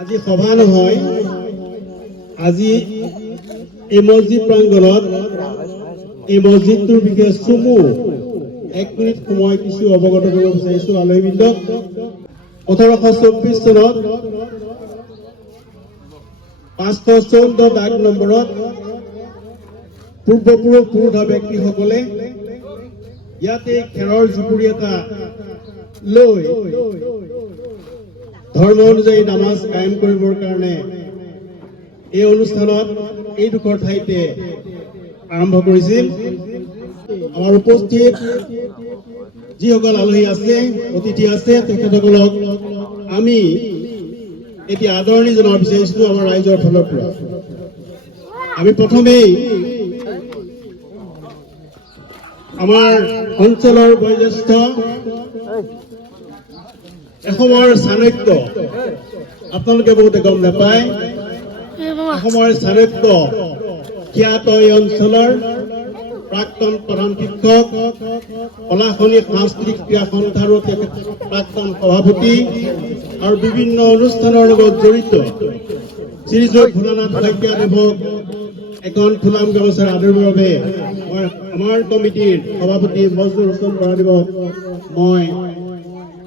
আজি সভা নহয়, আজি এই মছজিদ প্ৰাংগণত এই মছজিদটোৰ বিষয়ে চমু 1 মিনিট সময় কিছু অৱগত কৰিব বিচাৰিছোঁ আলহীবৃন্দক। 1824 চনত 514 দাগ নম্বৰত পূৰ্বপুৰুষ পুৰোধা ব্যক্তিসকলে ইয়াতে খেৰৰ জুপুৰি এটা লৈ ধৰ্ম অনুযায়ী নামাজ কায়েম কৰিবৰ কাৰণে এই অনুষ্ঠানত এইডোখৰ ঠাইতে আৰম্ভ কৰিছিল। আমাৰ উপস্থিত যিসকল আলহী আছে, অতিথি আছে, তেখেতসকলক আমি এতিয়া আদৰণি জনাব বিচাৰিছোঁ আমাৰ ৰাইজৰ ফালৰ পৰা। আমি প্ৰথমেই আমাৰ অঞ্চলৰ বয়োজ্যেষ্ঠ এসময়ৰ চাণক্য, আপোনালোকে বহুতে গম নাপায়, এসময়ৰ চাণক্য খ্যাত এই অঞ্চলৰ প্ৰাক্তন প্ৰধান শিক্ষক, কলাখনি সাংস্কৃতিক ক্ৰীড়া সন্থাৰো প্ৰাক্তন সভাপতি আৰু বিভিন্ন অনুষ্ঠানৰ লগত জড়িত শ্ৰীযুত ভোলানাথ শইকীয়াদেৱক এখন ফুলাম গামোচাৰ আদৰৰ বাবে আমাৰ কমিটিৰ সভাপতি মজনুৰ হুছেইন বৰাদেৱক মই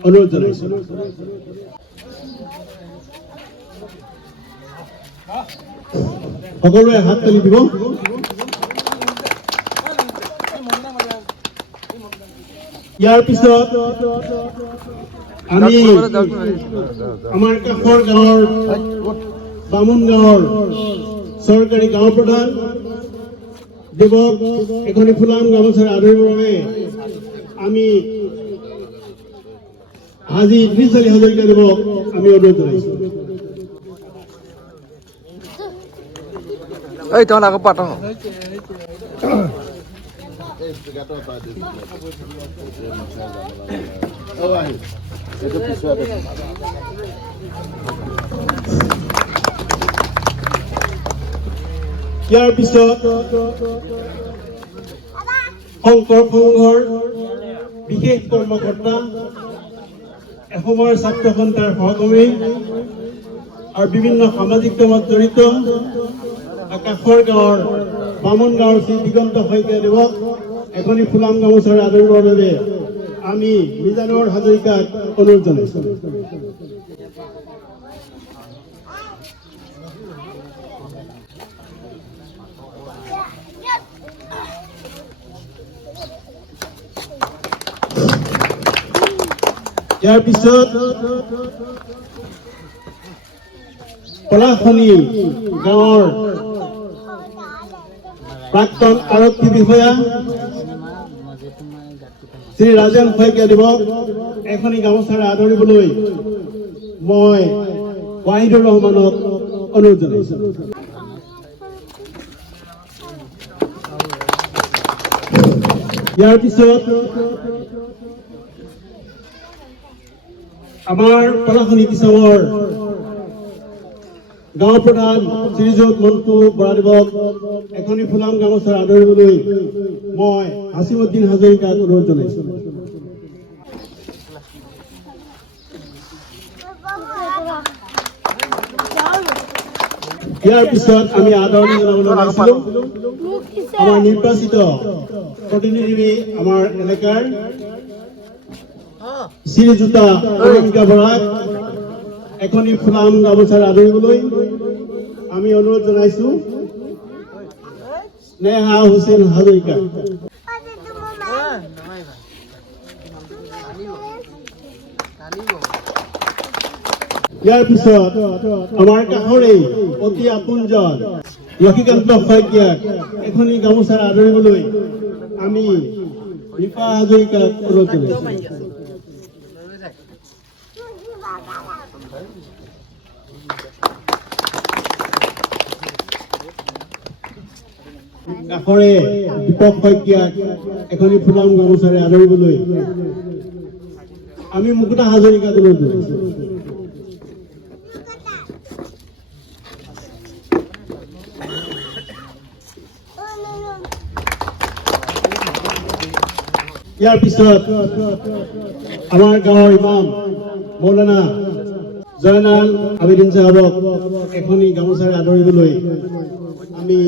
অনুৰোধ জনাইছোঁ। সকলোৱে হাত তালি দিব। ইয়াৰ পিছত আমি আমাৰ কাষৰ গাঁৱৰ বামুণ গাঁৱৰ চৰকাৰী গাঁও প্ৰধান দেৱক এখনি ফুলাম গামোচাৰ আদৰৰ বাবে আমি হাজী ইদ্ৰিছ আলী হাজৰিকা দেৱক আমি অনুৰোধ জনাইছোঁ। এই তখন আগত পাঠ ইয়াৰ পিছত শংকৰ সংঘৰ বিশেষ কৰ্মকৰ্তা, এসময়ৰ ছাত্ৰ সন্থাৰ সহকৰ্মী আৰু বিভিন্ন সামাজিক কামত জড়িত কাষৰ গাঁৱৰ বামুণ গাঁৱৰ শ্ৰী দিগন্ত শইকীয়াদেৱক এখনি ফুলাম গামোচাৰ আদৰৰ বাবে আমি মিজানুৰ হাজৰিকাক অনুৰোধ জনাইছোঁ। ইয়াৰ পিছত কলাখনি গাঁৱৰ প্ৰাক্তন আৰক্ষী বিষয়া শ্ৰী ৰাজেন শইকীয়াদেৱক এখনি গামোচাৰে আদৰিবলৈ মই ৱাহিদুৰ ৰহমানক অনুৰোধ জনাইছোঁ। ইয়াৰ পিছত আমাৰ কলাখনি কিচামৰ গাঁও প্ৰধান শ্ৰীযুত মন্টু বৰাদেৱক এখনি ফুলাম গামোচাৰ আদৰিবলৈ মই হাছিমুদ্দিন হাজৰিকাক অনুৰোধ জনাইছোঁ। ইয়াৰ পিছত আমি আদৰণি জনাবলৈ ওলাইছিলোঁ আমাৰ নিৰ্বাচিত প্ৰতিনিধি, আমাৰ এলেকাৰ শ্ৰীযুতা অনামিকা বৰাক এখনি ফুলাম গামোচাৰ আদৰিবলৈ আমি অনুৰোধ জনাইছোঁ স্নেহা হুছেইন হাজৰিকা। ইয়াৰ পিছত আমাৰ কাষৰে অতি আপোনজন লক্ষীকান্ত শইকীয়াক এখনি গামোচাৰ আদৰিবলৈ আমি ৰিপা হাজৰিকাক অনুৰোধ জনাইছোঁ। কাষৰে দীপক শইকীয়াক এখনি ফুলাম গামোচাৰে আদৰিবলৈ আমি মুকুতা হাজৰিকাক অনুৰোধ জনাইছোঁ। ইয়াৰ পিছত আমাৰ গাঁৱৰ ইমাম মৌলানা জয়নাল আবেদিন সাহেবক এখনি গামোচাৰে আদৰিবলৈ আমি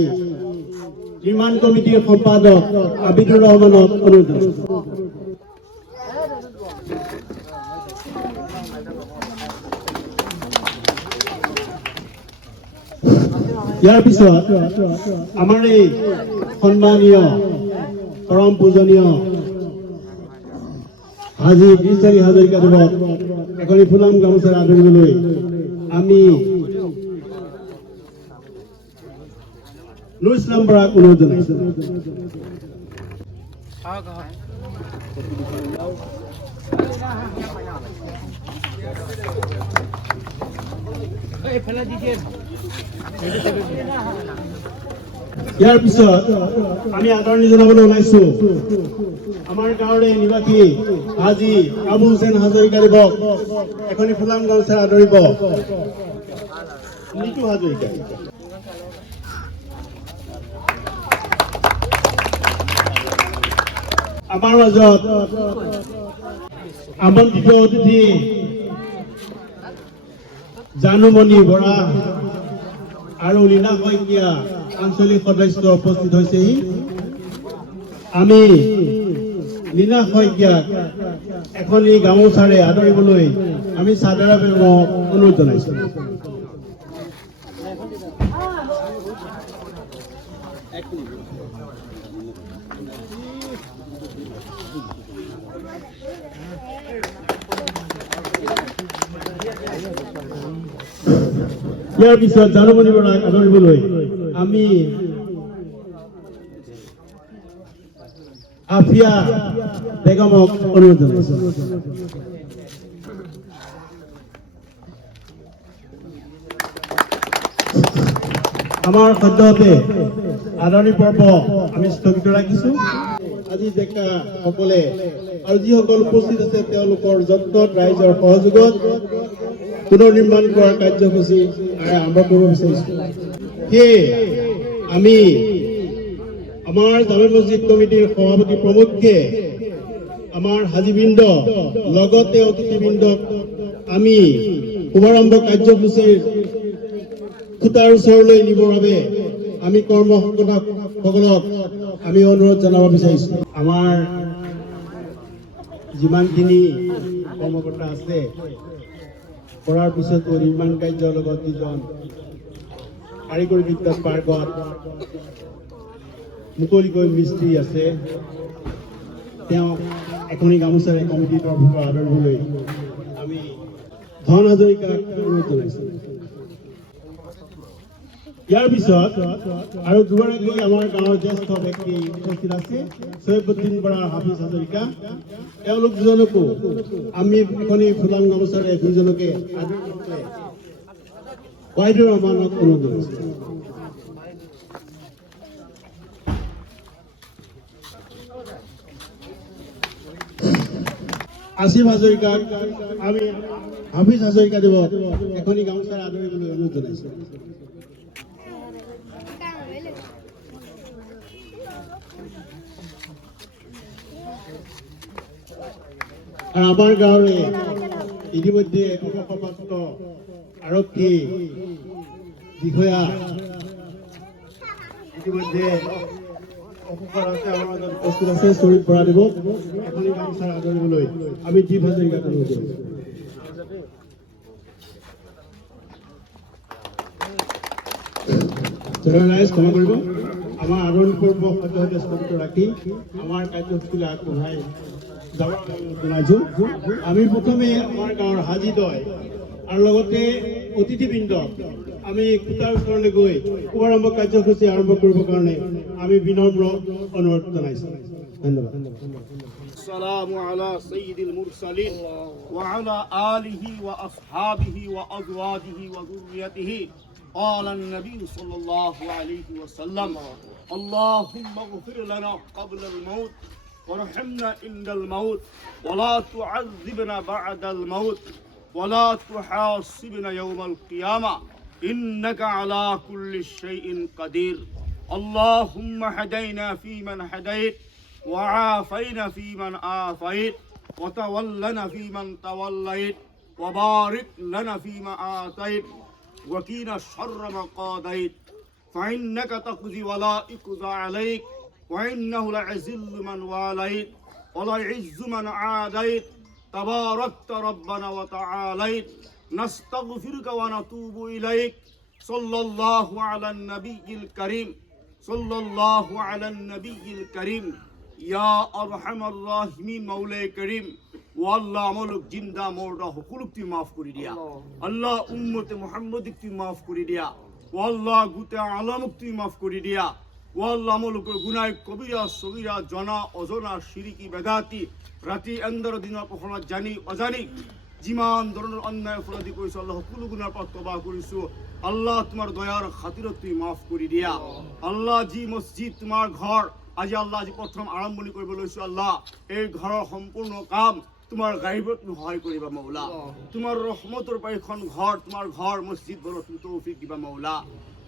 নিৰ্মাণ কমিটিৰ সম্পাদক আবিদুৰ ৰহমানক অনুৰোধ জনাইছোঁ। ইয়াৰ পিছত আমাৰ এই সন্মানীয় পৰম পূজনীয় হাজী বিচাৰী হাজৰিকাদেৱক এখনি ফুলাম গামোচাৰে আদৰিবলৈ আমি নুৰ ইছলাম বৰাক অনুৰোধ জনাইছোঁ। ইয়াৰ পিছত আমি আদৰণি জনাবলৈ ওলাইছো আমাৰ গাঁৱৰে নিবাসী হাজী আবু হুছেইন হাজৰিকাদেৱক এখনি ফুলাম গামোচাৰে আদৰিব নিতু হাজৰিকা। আমাৰ মাজত আমন্ত্ৰিত অতিথি জানুমণি বৰা আৰু লীনা শইকীয়া আঞ্চলিক সদস্য উপস্থিত হৈছেহি। আমি লীনা শইকীয়াক এখনি গামোচাৰে আদৰিবলৈ আমি সাদৰেৰে অনুৰোধ জনাইছোঁ। ইয়াৰ পিছত জানুমণি বৰাক আদৰিবলৈ আমি আফিয়া বেগমক অনুৰোধ জনাইছোঁ। আমাৰ সদ্যহতে আদৰণি পৰ্ব আমি স্থগিত ৰাখিছোঁ। আজি ডেকা সকলে আৰু যিসকল উপস্থিত আছে তেওঁলোকৰ যত্নত ৰাইজৰ সহযোগত পুনৰ নিৰ্মাণ কৰাৰ কাৰ্যসূচী আৰম্ভ কৰিব বিচাৰিছোঁ। সেয়ে আমি আমাৰ জামে মছজিদ কমিটিৰ সভাপতি প্ৰমুখ্যে আমাৰ হাজীবৃন্দ লগতে অতিথিবৃন্দক আমি শুভাৰম্ভ কাৰ্যসূচীৰ খুঁটাৰ ওচৰলৈ নিবৰ বাবে আমি কৰ্মকৰ্তাসকলক আমি অনুৰোধ জনাব বিচাৰিছোঁ। আমাৰ যিমানখিনি কৰ্মকৰ্তা আছে কৰাৰ পিছতো নিৰ্মাণ কাৰ্যৰ লগত যিজন কাৰিকৰী বিদ্যাত পাৰ্গত মুকলিকৈ মিস্ত্ৰী আছে তেওঁ এখনি গামোচাৰে কমিটিৰ তৰফৰ পৰা আদৰিবলৈ আমি ধন হাজৰিকাক অনুৰোধ জনাইছোঁ। ইয়াৰ পিছত আৰু দুগৰাকী আমাৰ গাঁৱৰ জ্যেষ্ঠ ব্যক্তি উপস্থিত আছে চৈয়দুদ্দিন বৰা হাফিজ হাজৰিকা। তেওঁলোক দুজনকো আমি এখনি ফুলাম গামোচাৰে দুইজনকে আদৰিবলৈ ৱাহিদুৰ ৰহমানক অনুৰোধ জনাইছোঁ। আসিফ হাজৰিকাক আমি হাফিজ হাজৰিকাদেৱক এখনি গামোচাৰে আদৰিবলৈ অনুৰোধ জনাইছোঁ। আৰু আমাৰ গাঁৱৰে ইতিমধ্যে অৱসৰপ্ৰাপ্ত আৰক্ষী বিষয়া ইতিমধ্যে অৱসৰ আছে আমাৰ মাজত উপস্থিত আছে। শ্বৰীফ বৰাদেৱক এখনি গামোচাৰে আদৰিবলৈ আমি দীপ হাজৰিকাক অনুৰোধ কৰিছোঁ। ৰাইজ ক্ষমা কৰিব, আমাৰ আদৰণি পৰ্ব সদ্যহতে স্থগিত ৰাখি আমাৰ কাৰ্যসূচীলৈ আগবঢ়াই জনাইছোঁ। আমি প্ৰথমে আমাৰ গাঁৱৰ হাজীদ্বয় আৰু লগতে অতিথিবৃন্দক আমি খুঁটাৰ ওচৰলৈ গৈ শুভাৰম্ভ কাৰ্যসূচী আৰম্ভ কৰিবৰ কাৰণে আমি বিনম্ৰ অনুৰোধ জনাইছোঁ। ধন্যবাদ। السلام على سيد المرسلين وعلى آله وأصحابه وأزواجه وذريته. قال النبي صلى الله عليه وسلم اللهم اغفر لنا قبل الموت وارحمنا عند الموت ولا تعذبنا بعد الموت ولا تحاسبنا يوم القيامة إنك على كل شيء قدير. اللهم هدينا فيمن هديت وعافينا فيمن عافيت وتولنا فيمن توليت وبارك لنا فيما آتيت وقنا شر ما قضيت فإنك تقضي ولا يقضى عليك وإنه لا يذل من واليت ولا يعز من عاديت تباركت ربنا وتعاليت نستغفرك ونتوب إليك صلى الله على النبي الكريم صلى الله على النبي الكريم يا أرحم الراحمين مولاي كريم والله আমলক জিন্দা মোরদা হুকুলক তুই মাফ করে দিয়া আল্লাহ উম্মতে মুহাম্মদিক তুই মাফ করে দিয়া আল্লাহ গুতে আলামক তুই মাফ করে দিয়া আল্লাহ আমলক গুনাহ কবিরা সগীরা জনা অজনা শিরকি বেদাতি রাতি অন্দর দিন কখনো জানি অজানি যিমান ধরনের অন্যায় অপরাধী করেছো আল্লাহ সকলো গুণাৰ পৰা তবা কৰিছো আল্লাহ তোমাৰ দয়াৰ খাতিৰত তুই মাফ কৰি দিয়া আল্লাহ যি মসজিদ তোমাৰ ঘৰ আজি আল্লাহ আজি প্ৰথম আৰম্ভণি কৰিব লৈছো আল্লাহ এই ঘৰৰ সম্পূৰ্ণ কাম তোমাৰ গাইবত সহায় কৰিবা মৌলা তোমাৰ ৰহমতৰ পৰা এখন ঘৰ তোমাৰ ঘৰ মসজিদ বনোৱাৰ তুমি তৌফিক দিবা মৌলা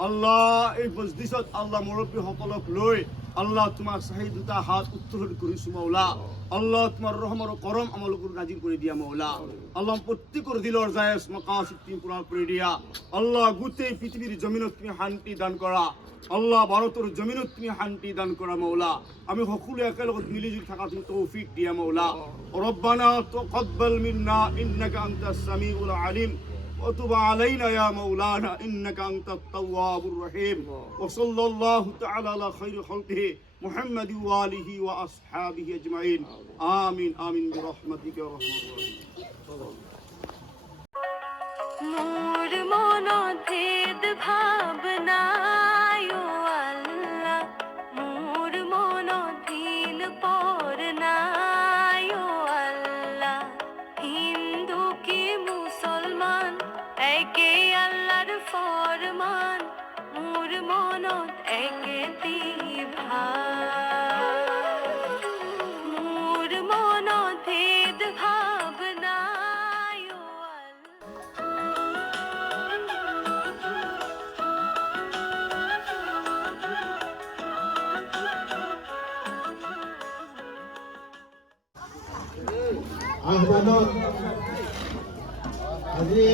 আল্লাহ এই মজলিসত আল্লাহ মুৰব্বী সকলক লৈ আল্লাহ তোমাক চাহি দুটা হাত উত্তোলন কৰিছো মৌলা আল্লাহ তোমাৰ ৰহমৰ কৰম আমালোকৰ নাজিল কৰি দিয়া মৌলা আল্লাহ প্ৰত্যেকৰ দিলৰ জায়েজ মাকাসিদ তুমি পূৰা কৰি দিয়া আল্লাহ গোটেই পৃথিৱীৰ জমিনত তুমি শান্তি দান কৰা আল্লাহ ভাৰতৰ জমিনত তুমি শান্তি দান কৰা মৌলা আমি সকলো একেলগত মিলিজুলি থকা তুমি তৌফিক দিয়া মৌলা রব্বানা তাকাব্বাল মিন্না ইন্নাকা আনতাস সামিউল আলিম وتب علينا يا مولانا إنك أنت التواب الرحيم وصلى الله تعالى على خير خلقه محمد وآله وأصحابه أجمعين آمين آمين برحمتك يا رحمن الرحيم মোর মনভেদ ভাবনায় আল্লাহ মোর মনধিন পরনায় আল্লাহ হিন্দু কি মুসলমান একে আল্লাহর ফরমান মোর মনত একে বিভা মোর মনভেদ ভাবনায় আহ্বানত আজি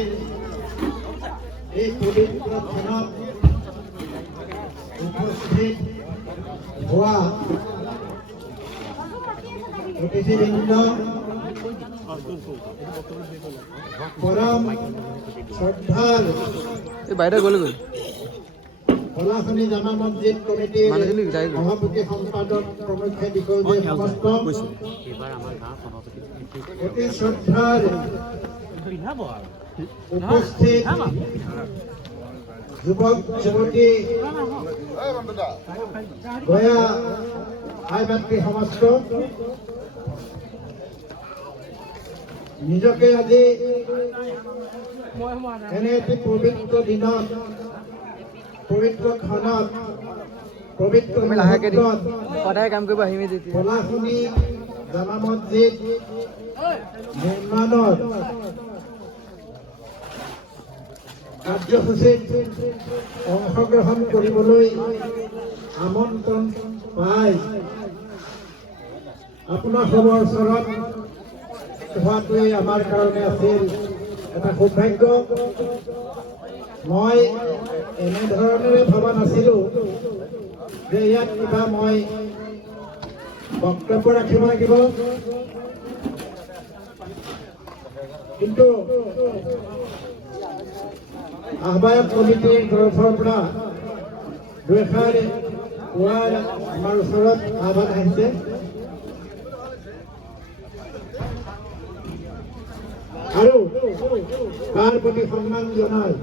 এই পবিত্ৰ স্থানত উপস্থিত হোৱা অতিথিবৃন্দ পৰম শ্ৰদ্ধাৰ বাইৰে গ'লে গ'ল কলাখনি জামা মছজিদ কমিটিৰ সভাপতি সম্পাদক প্ৰমুখ্য বিষয় সমস্ত অতি শ্ৰদ্ধাৰ উপস্থিত যুৱক যুৱতী গয়া ভাই ভাতৃ সমস্ত নিজকে আজি এনে এটি পবিত্ৰ দিনত পবিত্ৰ ক্ষণত পবিত্ৰ মুহূৰ্তত সদায় কাম কৰিব আহিবি তেতিয়া কলাখনি জামা মছজিদ নিৰ্মাণৰ কাৰ্যসূচীত অংশগ্ৰহণ কৰিবলৈ আমন্ত্ৰণ পাই আপোনাৰ সবৰ ওচৰত হোৱাটোৱে আমাৰ কাৰণে আছিল এটা সৌভাগ্য মই এনেধৰণেৰে ভবা নাছিলোঁ যে ইয়াত কিবা মই বক্তব্য ৰাখিব লাগিব কিন্তু আহ্বায়ক কমিটিৰ তৰফৰ পৰা দুএষাৰ কোৱাৰ আমাৰ ওচৰত আহ্বান আহিছে আৰু তাৰ প্ৰতি সন্মান জনাই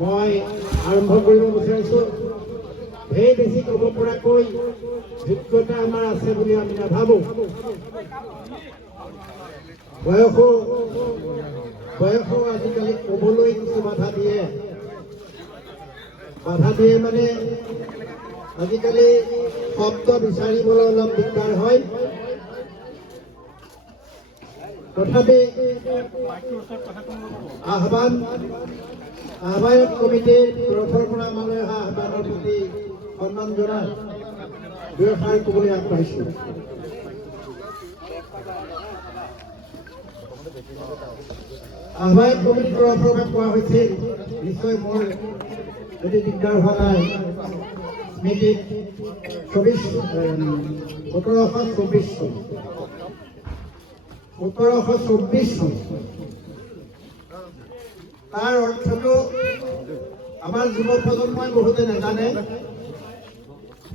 মই আৰম্ভ কৰিব বিচাৰিছোঁ ঢেৰ বেছি ক'ব পৰাকৈ যোগ্যতা আমাৰ আছে বুলি আমি নাভাবোঁ বয়সো আজিকালি ক'বলৈ কিছু বাধা দিয়ে মানে আজিকালি শব্দ বিচাৰিবলৈ অলপ দিগদাৰ হয় তথাপি আহ্বায়ক কমিটিৰ তৰফৰ পৰা আমালৈ অহা আহ্বানৰ প্ৰতি সন্মান জনাই দুএষাৰ ক'বলৈ আগবাঢ়িছোঁ আহ্বায়ক কমিটিৰ তৰফৰ পৰা কোৱা হৈছিল, নিশ্চয় মোৰ যদি দিগদাৰ হোৱা নাই, স্মৃতিত 1724 চন 1724 চন তাৰ অৰ্থটো আমাৰ যুৱ প্ৰজন্মই বহুতে নাজানে।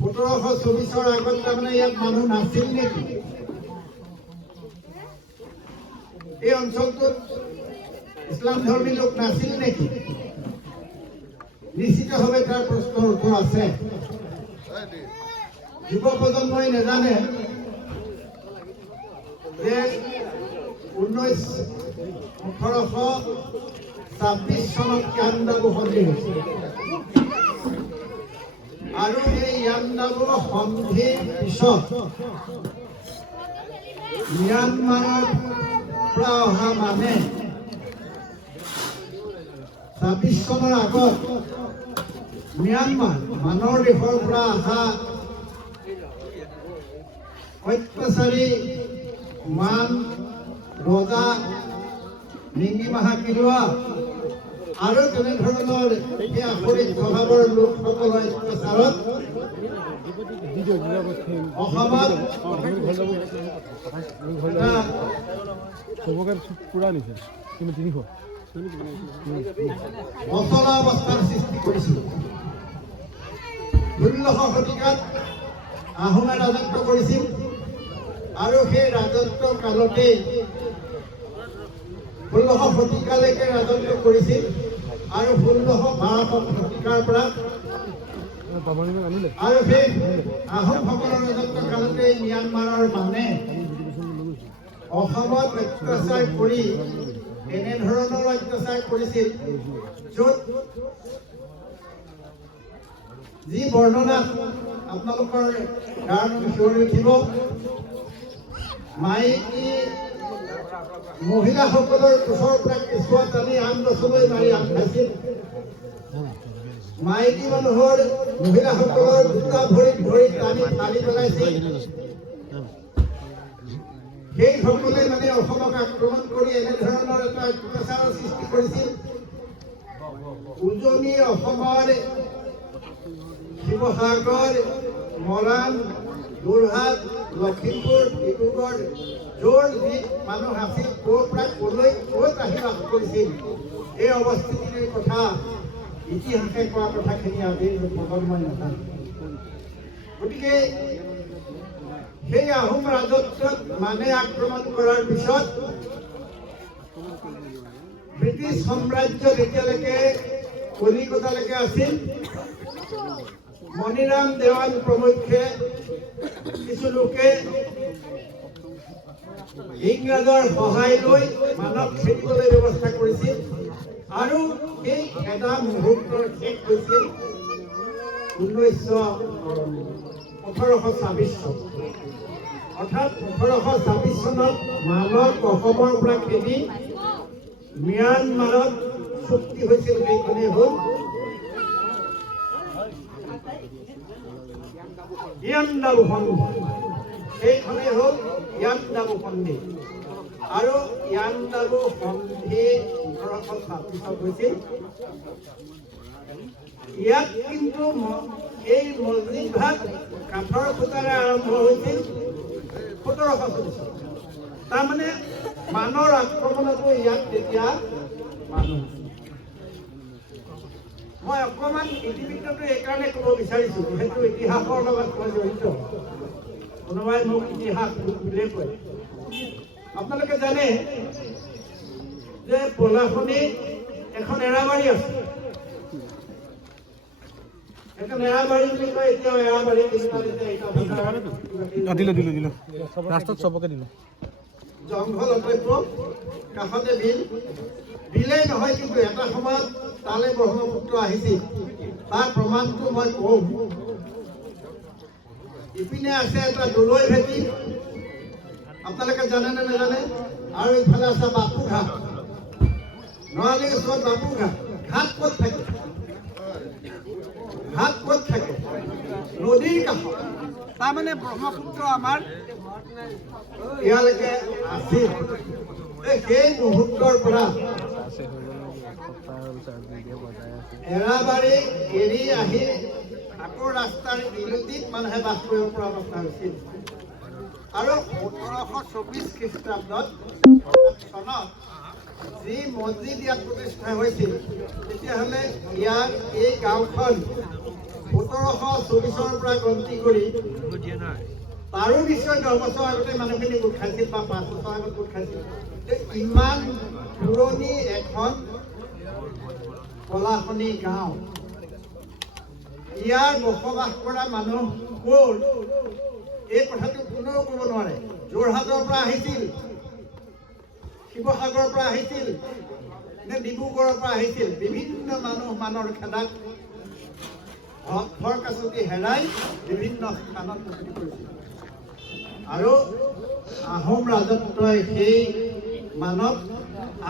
1724 আগত তাৰমানে ইয়াত মানুহ নাছিল নেকি? এই অঞ্চলটোত ইছলাম ধৰ্মী লোক নাছিল নেকি? নিশ্চিতভাৱে তাৰ প্ৰশ্নৰ উত্তৰ আছে। যুৱ প্ৰজন্মই নাজানে যে 1826 চনত ইয়াণ্ডাবু সন্ধি হৈছিল আৰু এই ইয়াণ্ডাবু সন্ধিৰ পিছত ম্যানমাৰৰ পৰা অহা মানে 26 চনৰ আগত ম্যানমাৰ মানৰ দেশৰ পৰা অহা অত্যাচাৰী মান ৰজা নিংগি মাহা কিলোৱা আৰু তেনেধৰণৰ সেই আখৰিক স্বভাৱৰ লোকসকলৰ অত্যাচাৰত অসমত অচলা অৱস্থাৰ সৃষ্টি কৰিছিল। 16 শতিকাত আহোমে ৰাজত্ব কৰিছিল আৰু সেই ৰাজত্ব কালতেই 16 শতিকালৈকে ৰাজত্ব কৰিছিল আৰু 1612 শতিকাৰ পৰা আৰু সেই আহোমসকলৰ ৰাজত্ব কালতে ম্যানমাৰৰ মানে অসমত অত্যাচাৰ কৰি এনেধৰণৰ অত্যাচাৰ কৰিছিল, য'ত যি বৰ্ণনা আপোনালোকৰ গাৰ শিয়ৰি উঠিব। মাইকী মহিলাসকলৰ ওচৰৰ পৰা কেঁচুৱা টানি আন গছলৈ মাৰি আম খাইছিল। মাইকী মানুহৰ মহিলাসকলৰ দুটা ভৰিত ধৰি টানি ফালি পেলাইছিল। সেইসকলে মানে অসমক আক্ৰমণ কৰি এনেধৰণৰ এটা অত্যাচাৰৰ সৃষ্টি কৰিছিল। উজনি অসমৰ শিৱসাগৰ, মৰাণ, যোৰহাট, লখিমপুৰ, ডিব্ৰুগড়, য'ৰ যি মানুহ আছিল, ক'ৰ পৰা ক'লৈ ক'ত আহি বাস কৰিছিল, এই অৱস্থিতিৰ কথা ইতিহাসে কোৱা কথাখিনি আজিৰ প্ৰজন্মই নাজানে। গতিকে সেই আহোম ৰাজত্বত মানে আক্ৰমণ কৰাৰ পিছত ব্ৰিটিছ সাম্ৰাজ্য যেতিয়ালৈকে কলিকতালৈকে আছিল, মণিৰাম দেৱান প্ৰমুখ্যে কিছু লোকে ইংৰাজৰ সহায় লৈ মানৱ খেদিবলৈ ব্যৱস্থা কৰিছিল আৰু এই খেদা মুহূৰ্তৰ শেষ হৈছিল 1826 চন। অৰ্থাৎ 1826 চনত মানৱ অসমৰ পৰা খেদি ম্যানমাৰত চুক্তি হৈছিল। সেইখনেই হ'ল ইয়াণ্ডাবু সন্ধি। সেইখনেই হ'ল ইয়াণ্ডাবু সন্ধি আৰু ইয়াণ্ডাবু সন্ধি 1826 হৈছিল। ইয়াত কিন্তু এই মছজিদ ভাগ কাঠৰ খুঁটাৰে আৰম্ভ হৈছিল 1740। তাৰমানে মানৰ আক্ৰমণতো ইয়াত তেতিয়া মানুহ। মই অকণমান ইতিবৃত্তটো এইকাৰণে ক'ব বিচাৰিছোঁ, যিহেতু ইতিহাসৰ লগত মই জড়িত। কোনোবাই মোক ইতিহাস বুলিয়ে কয়। আপোনালোকে জানে যে পলাশনিত এখন এৰাবাৰী আছে। এখন এৰাবাৰী বুলি কয়, এতিয়াও এৰাবাৰী ৰাস্তাত চবকে দিলে। জংঘল অটব্য, কাষতে বিল। বিলেই নহয়, কিন্তু এটা সময়ত তালে ব্ৰহ্মপুত্ৰ আহিছিল। তাৰ প্ৰমাণটো মই কম। ইপিনে আছে এটা দলৈ ভেটি, আপোনালোকে জানে নে নাজানে? আৰু ইফালে আছে বাপুঘাট, নৰালীৰ ওচৰত বাপুঘাট। ঘাট ক'ত থাকে? ঘাট ক'ত থাকে? নদীৰ কাষত। তাৰমানে ব্ৰহ্মপুত্ৰ আমাৰ ইয়ালৈকে আছিল। সেই মুহূৰ্তৰ পৰা এৰাবাৰী এৰি আহি আকৌ ৰাস্তাৰ ইলুটিত মানুহে বাস কৰিব পৰা অৱস্থা হৈছিল। আৰু ১৭২৪ খ্ৰীষ্টাব্দত চনত যি মছজিদ ইয়াত প্ৰতিষ্ঠা হৈছিল, তেতিয়াহ'লে ইয়াৰ এই গাঁওখন ১৭২৪ পৰা গন্তি কৰি তাৰো নিশ্চয় ১০ বছৰ আগতে মানুহখিনি গোট খাইছিল বা ৫ বছৰ আগত গোট খাইছিল। ইমান পুৰণি এখন পলাশনি গাঁও, ইয়াৰ বসবাস কৰা মানুহ ক'ৰ, এই কথাটো কোনেও ক'ব নোৱাৰে। যোৰহাটৰ পৰা আহিছিল, শিৱসাগৰৰ পৰা আহিছিল নে ডিব্ৰুগড়ৰ পৰা আহিছিল, বিভিন্ন মানুহ মানৰ খেদাত ঘৰ কাছতি হেৰাই বিভিন্ন স্থানত বসতি কৰিছিল। আৰু আহোম ৰাজত্বই সেই মানৱ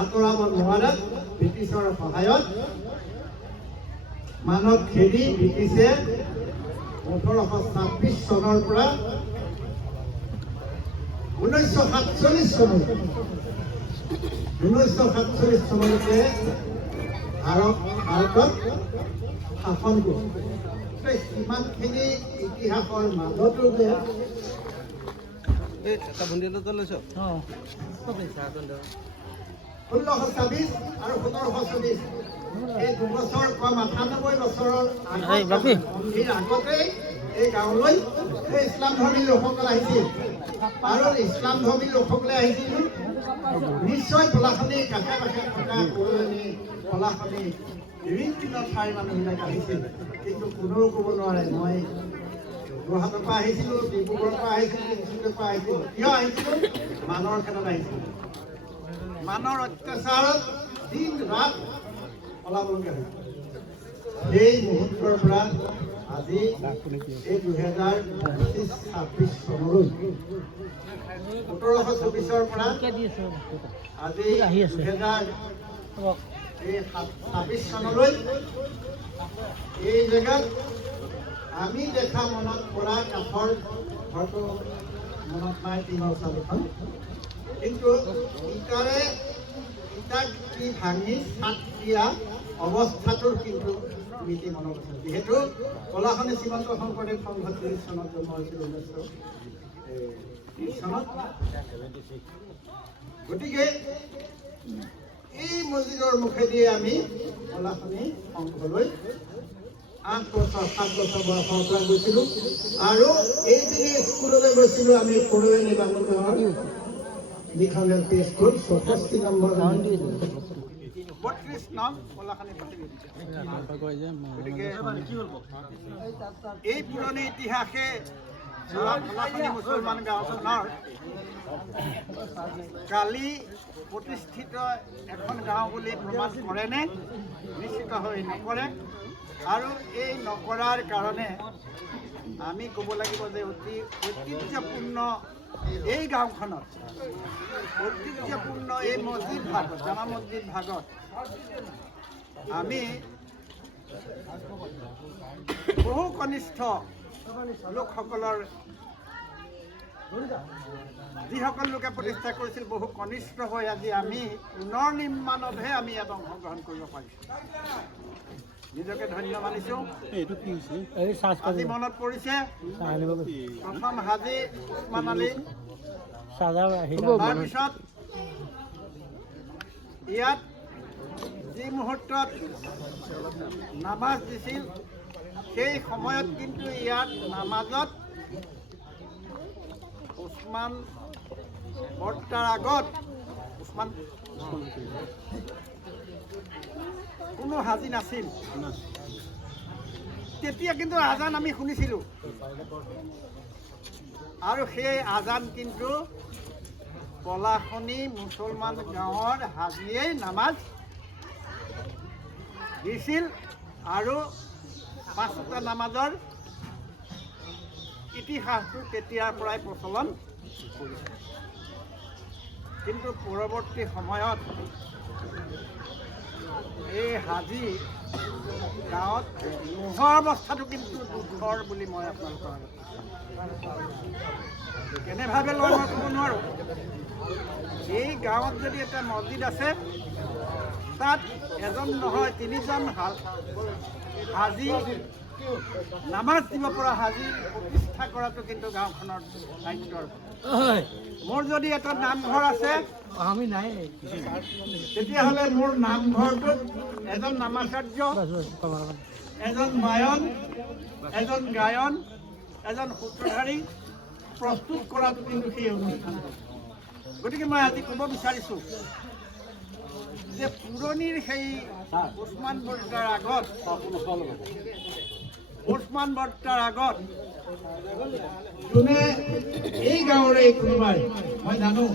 আঁতৰাব নোৱাৰাত ব্ৰিটিছৰ সহায়ত মানৱ খেদি ব্ৰিটিছে ১৮২৬ চনৰ পৰা ১৯৪৭ চনলৈকে ভাৰতত শাসন কৰিছিল। সিমানখিনি ইতিহাসৰ মাজতো যে ১৬২৬ আৰু ১৭২৪ এই দুবছৰ কম ৯৮ বছৰৰ আগতেই এই গাঁৱলৈ এই ইছলাম ধৰ্মী লোকসকল আহিছিল। আৰু ইছলাম ধৰ্মী লোকসকলে আহিছিল নিশ্চয় পলাশনিৰ কাষে কাষে থকা পুৰণি পলাশনি বিভিন্ন ঠাইৰ মানুহবিলাক আহিছিল। কিন্তু কোনেও ক'ব নোৱাৰে মই যোৰহাটৰ পৰা আহিছিলোঁ, ডিব্ৰুগড়ৰ পৰা আহিছিলোঁ, তিনিচুকীয়াৰ পৰা আহিছিলোঁ। কিয় আহিছিলোঁ? মানৰ ক্ষেত্ৰত আহিছিলোঁ। মানৰ অত্যাচাৰত দিন ৰাত পলাবলগীয়া হৈছিল। সেই মুহূৰ্তৰ পৰা আজি এই ২০২৬ চনলৈ ১৭২৪ পৰা আজি ২০২৬ চনলৈ এই জেগাত আমি দেখা মনত পৰা কাঠৰ ঘৰটো মনত নাই, টিনৰ চালিখন, কিন্তু ইটাক কি ভাঙি চাট দিয়া অৱস্থাটোৰ কিন্তু নীতি মনত আছে। যিহেতু পলাশনি শ্ৰীমন্ত শংকৰদেৱ সংঘ ৩০ চনত জন্ম হৈছিল, ১৯৩০ চনত। গতিকে এই মছজিদৰ মুখেদিয়ে আমি পলাশনি সংঘলৈ ৮ বছৰ ৭ বছৰ বয়সৰ পৰা গৈছিলোঁ। আৰু এইপিনে স্কুললৈ গৈছিলোঁ আমি সৰুৱে নিবামত গাঁৱৰ যিখন LP স্কুল ৬৪ নম্বৰ ৩২ নং পলাশনি। গতিকে এই পুৰণি ইতিহাসে পলাশনি মুছলমান গাঁওখনৰ কালি প্ৰতিষ্ঠিত এখন গাঁও বুলি প্ৰমাণ কৰেনে? নিশ্চিত হৈ নকৰে। আৰু এই নকৰাৰ কাৰণে আমি ক'ব লাগিব যে অতি ঐতিহ্যপূৰ্ণ এই গাঁওখনত, ঐতিহ্যপূৰ্ণ এই মছজিদ ভাগত, জামা মছজিদ ভাগত আমি বহু কনিষ্ঠ লোকসকলৰ, যিসকল লোকে প্ৰতিষ্ঠা কৰিছিল, বহু কনিষ্ঠ হৈ আজি আমি পুনৰ নিৰ্মাণতহে আমি ইয়াত অংশগ্ৰহণ কৰিব পাৰিছোঁ। নিজকে ধন্য মানিছোঁ। আজি মনত পৰিছে প্ৰথম হাজী উছমান আলী, তাৰপিছত ইয়াত যি মুহূৰ্তত নামাজ দিছিল, সেই সময়ত কিন্তু ইয়াত নামাজত উছমান বৰ্তাৰ আগত উছমান কোনো হাজী নাছিল। তেতিয়া কিন্তু আজান আমি শুনিছিলোঁ, আৰু সেই আজান কিন্তু পলাশনি মুছলমান গাঁৱৰ হাজীয়েই নামাজ দিছিল। আৰু ৫ ওয়াক্ত নামাজৰ ইতিহাসটো তেতিয়াৰ পৰাই প্ৰচলন কৰিছিল। কিন্তু পৰৱৰ্তী সময়ত এই হাজী গাঁৱত নোহোৱাৰ অৱস্থাটো কিন্তু দুখৰ বুলি মই আপোনালোকৰ কেনেভাৱে লয় মই ক'ব নোৱাৰোঁ। এই গাঁৱত যদি এটা মছজিদ আছে তাত এজন নহয় 3জন হাজী নামাজ দিব পৰা হাজী প্ৰতিষ্ঠা কৰাটো কিন্তু গাঁওখনৰ দায়িত্বৰ। মোৰ যদি এটা নামঘৰ আছে আমি নাই তেতিয়াহ'লে মোৰ নামঘৰটোত এজন নামাচাৰ্য, এজন মায়ন, এজন গায়ন, এজন সূত্ৰধাৰী প্ৰস্তুত কৰাটো কিন্তু সেই অনুষ্ঠান। গতিকে মই আজি ক'ব বিচাৰিছোঁ যে পুৰণিৰ সেই ওচমান বৰ্তাৰ আগত যোনে এই গাঁৱৰে কোনোবাই, মই জানো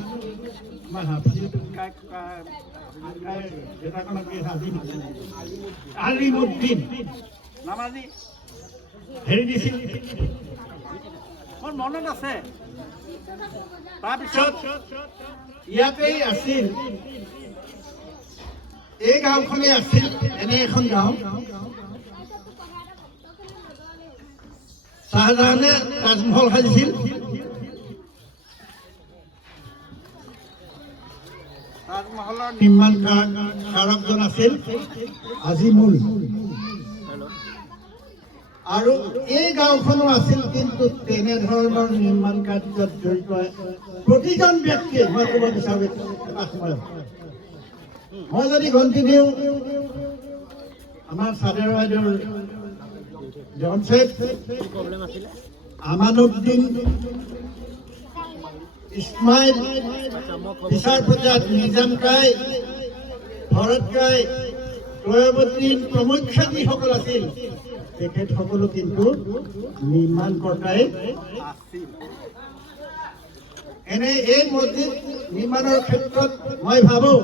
আমাৰ আলিমুদ্দিন নামাজী হেৰি দিছিল, মোৰ মনত আছে। তাৰপিছত ইয়াতেই আছিল, এই গাঁওখনেই আছিল এনে এখন গাঁও। শাহজাহানে তাজমহল সাজিছিল। তাজমহলৰ নিৰ্মাণ কাৰকজন আছিল আজিমুল। আৰু এই গাঁওখনো আছিল, কিন্তু তেনেধৰণৰ নিৰ্মাণ কাৰ্যত জড়িত প্ৰতিজন ব্যক্তিয়ে, মই ক'ব বিচাৰোঁ এটা সময়ত মই যদি গন্তি দিওঁ, আমাৰ চাদেৰ বাইদেউৰ জন চেফ, আমানুদ্দিন, ইছমাইল, বিচাৰ প্ৰজাত নিজাম কাই, ভৰত কাই, ক্ৰয়বদ্দিন প্ৰমুখ যিসকল আছিল তেখেতসকলো কিন্তু নিৰ্মাণকৰ্তাই আছিল। এনে এই মছজিদ নিৰ্মাণৰ ক্ষেত্ৰত মই ভাবোঁ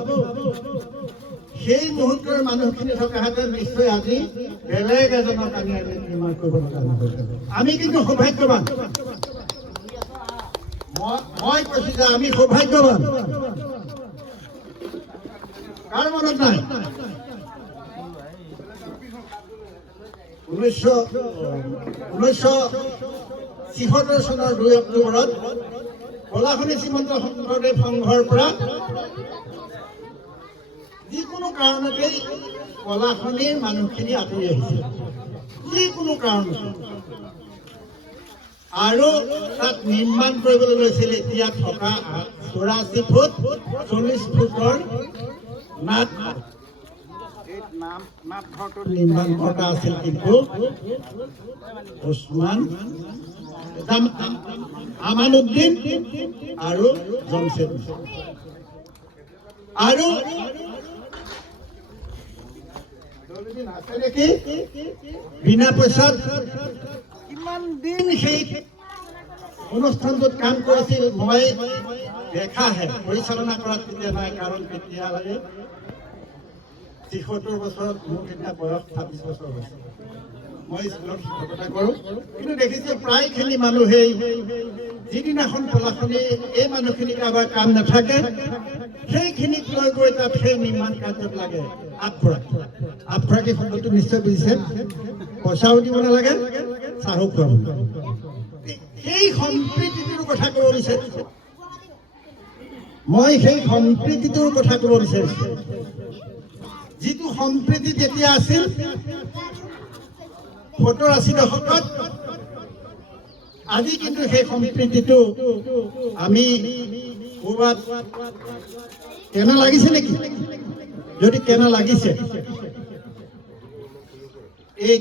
সেই মুহূৰ্তৰ মানুহখিনি থকাহেঁতেন নিশ্চয় আজি বেলেগ এজনক আমি নিৰ্মাণ কৰিব লগা নহ'ল। আমি কিন্তু সৌভাগ্যৱান, মই কৈছোঁ যে আমি সৌভাগ্যৱান। কাৰ মনত নাই 1976 চনৰ 2 অক্টোবৰত পলাশনী শ্ৰীমন্ত শংকৰদেৱ সংঘৰ পৰা যিকোনো কাৰণতেই পলাশনীৰ মানুহখিনি আঁতৰি আহিছিল, যিকোনো কাৰণতে। আৰু তাত নিৰ্মাণ কৰিবলৈ লৈছিল এতিয়া থকা 84 ফুট 40 ফুটৰ নামঘৰটোৰ নিৰ্মাণকৰ্তা আছিল কিন্তু ওচমান আমানুদ্দিন আৰু জমছেদ। আৰু বিনা পইচাত কিমান দিন সেই অনুষ্ঠানটোত কাম কৰিছিল মই দেখাহে, পৰিচালনা কৰাত তেতিয়া নাই। কাৰণ তেতিয়া লাগে 73 বছৰত, মোৰ এতিয়া বয়স 26 বছৰ হৈছে। মই স্কুলত শিক্ষকতা কৰোঁ, কিন্তু দেখিছোঁ প্ৰায়খিনি মানুহেই যিদিনাখন পলাশনী এই মানুহখিনি কাৰোবাৰ কাম নাথাকে সেইখিনিক লৈ গৈ তাত সেই নিৰ্মাণ কাৰ্যত লাগে। আপফৰাকী শব্দটো নিশ্চয় বুজিছে, পইচাও দিব নালাগে, চাহো খুৱাব। সেই সম্প্ৰীতিটোৰ কথা ক'ব বিচাৰিছোঁ মই, সেই সম্প্ৰীতিটোৰ কথা ক'ব বিচাৰিছোঁ। যিটো সম্প্ৰীতি যেতিয়া আছিল 70-80 দশকত, আজি কিন্তু সেই সম্প্ৰীতিটো আমি ক'ৰবাত কেনে লাগিছে নেকি? যদি কেনে লাগিছে, এই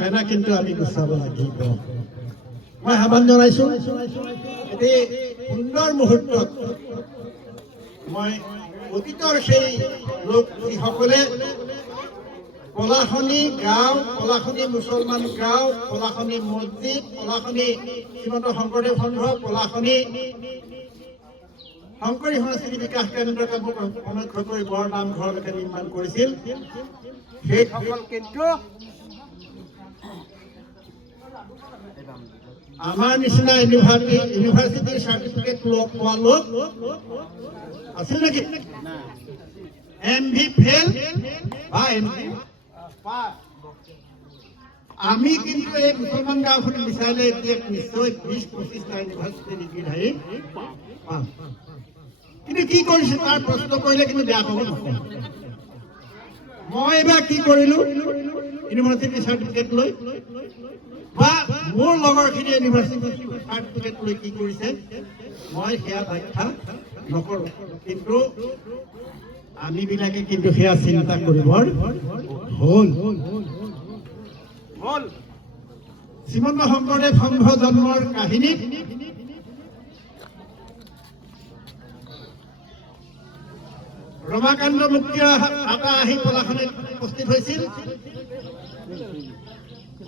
কেনা কিন্তু আমি গুচাব লাগিব। মই আহ্বান জনাইছোঁ, এই সুন্দৰ মুহূৰ্তত মই অতীতৰ সেই লোক যিসকলে পলাশনী গাঁও, পলাশনী মুছলমান গাঁও, পলাশনী মছজিদ, পলাশনী শ্ৰীমন্ত শংকৰদেৱ সংঘ, পলাশনী শংকৰী সংস্কৃতি বিকাশ কেন্দ্ৰকে সমক্ষ কৰি বৰ নামঘৰলৈকে নিৰ্মাণ কৰিছিল, সেইসকল কিন্তু আমাৰ নিচিনা ইউনিভাৰ্চিটিৰ চাৰ্টিফিকেট পোৱা লোক আছিল নেকি? MV ফেল বা MV পাছ। আমি কিন্তু এই মুছলমান গাঁওখন বিচাৰিলে এতিয়া নিশ্চয় 20-25টা ইউনিভাৰ্চিটি ডিগ্ৰীধাৰী পাম। কিন্তু কি কৰিছে তাৰ প্ৰশ্ন কৰিলে কিন্তু বেয়া পাব নকওঁ। মই এবাৰ কি কৰিলো, ইউনিভাৰ্চিটি চাৰ্টিফিকেট লৈ বা মোৰ লগৰখিনি ইউনিভাৰ্চিটি চাৰ্টিফিকেট লৈ কি কৰিছে মই সেয়া ব্যাখ্যা নকৰো। কিন্তু আমিবিলাকে কিন্তু সেয়া চিন্তা কৰিবৰ হ'ল। শ্ৰীমন্ত শংকৰদেৱ সংঘ জন্মৰ কাহিনীত ৰমাকান্ত মুক্তিৰ আটা আহি পলাশনিত উপস্থিত হৈছিল।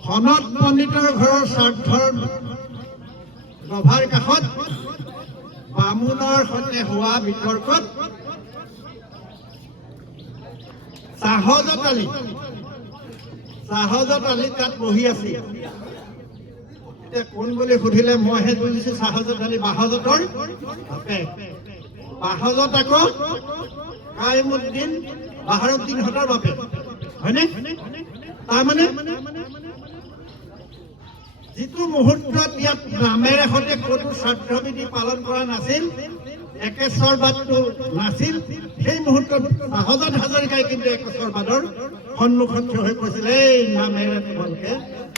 সনত পণ্ডিতৰ ঘৰৰ স্বাৰ্থৰ নভাৰ কাষত বামুণৰ সৈতে হোৱা বিতৰ্কত চাহজত আলি তাত বহি আছিল। এতিয়া কোন বুলি সুধিলে মইহে বুজিছো চাহজত আলি বাহজতৰ বাপেক। বাহজত আকৌ কাইমুদ্দিন বাহাৰুদ্দিনহঁতৰ বাপেক, হয়নে? তাৰমানে যিটো মুহূৰ্তত ইয়াত নামেৰে সৈতে কোনো শ্ৰাদ্ধবিধি পালন কৰা নাছিল, একেশ্বৰবাদটো নাছিল, সেই মুহূৰ্তত চাহজাদ হাজৰিকাই কিন্তু একেশ্বৰবাদৰ সন্মুখত থিয় হৈ কৈছিল, এই নামেৰে তোমালোকে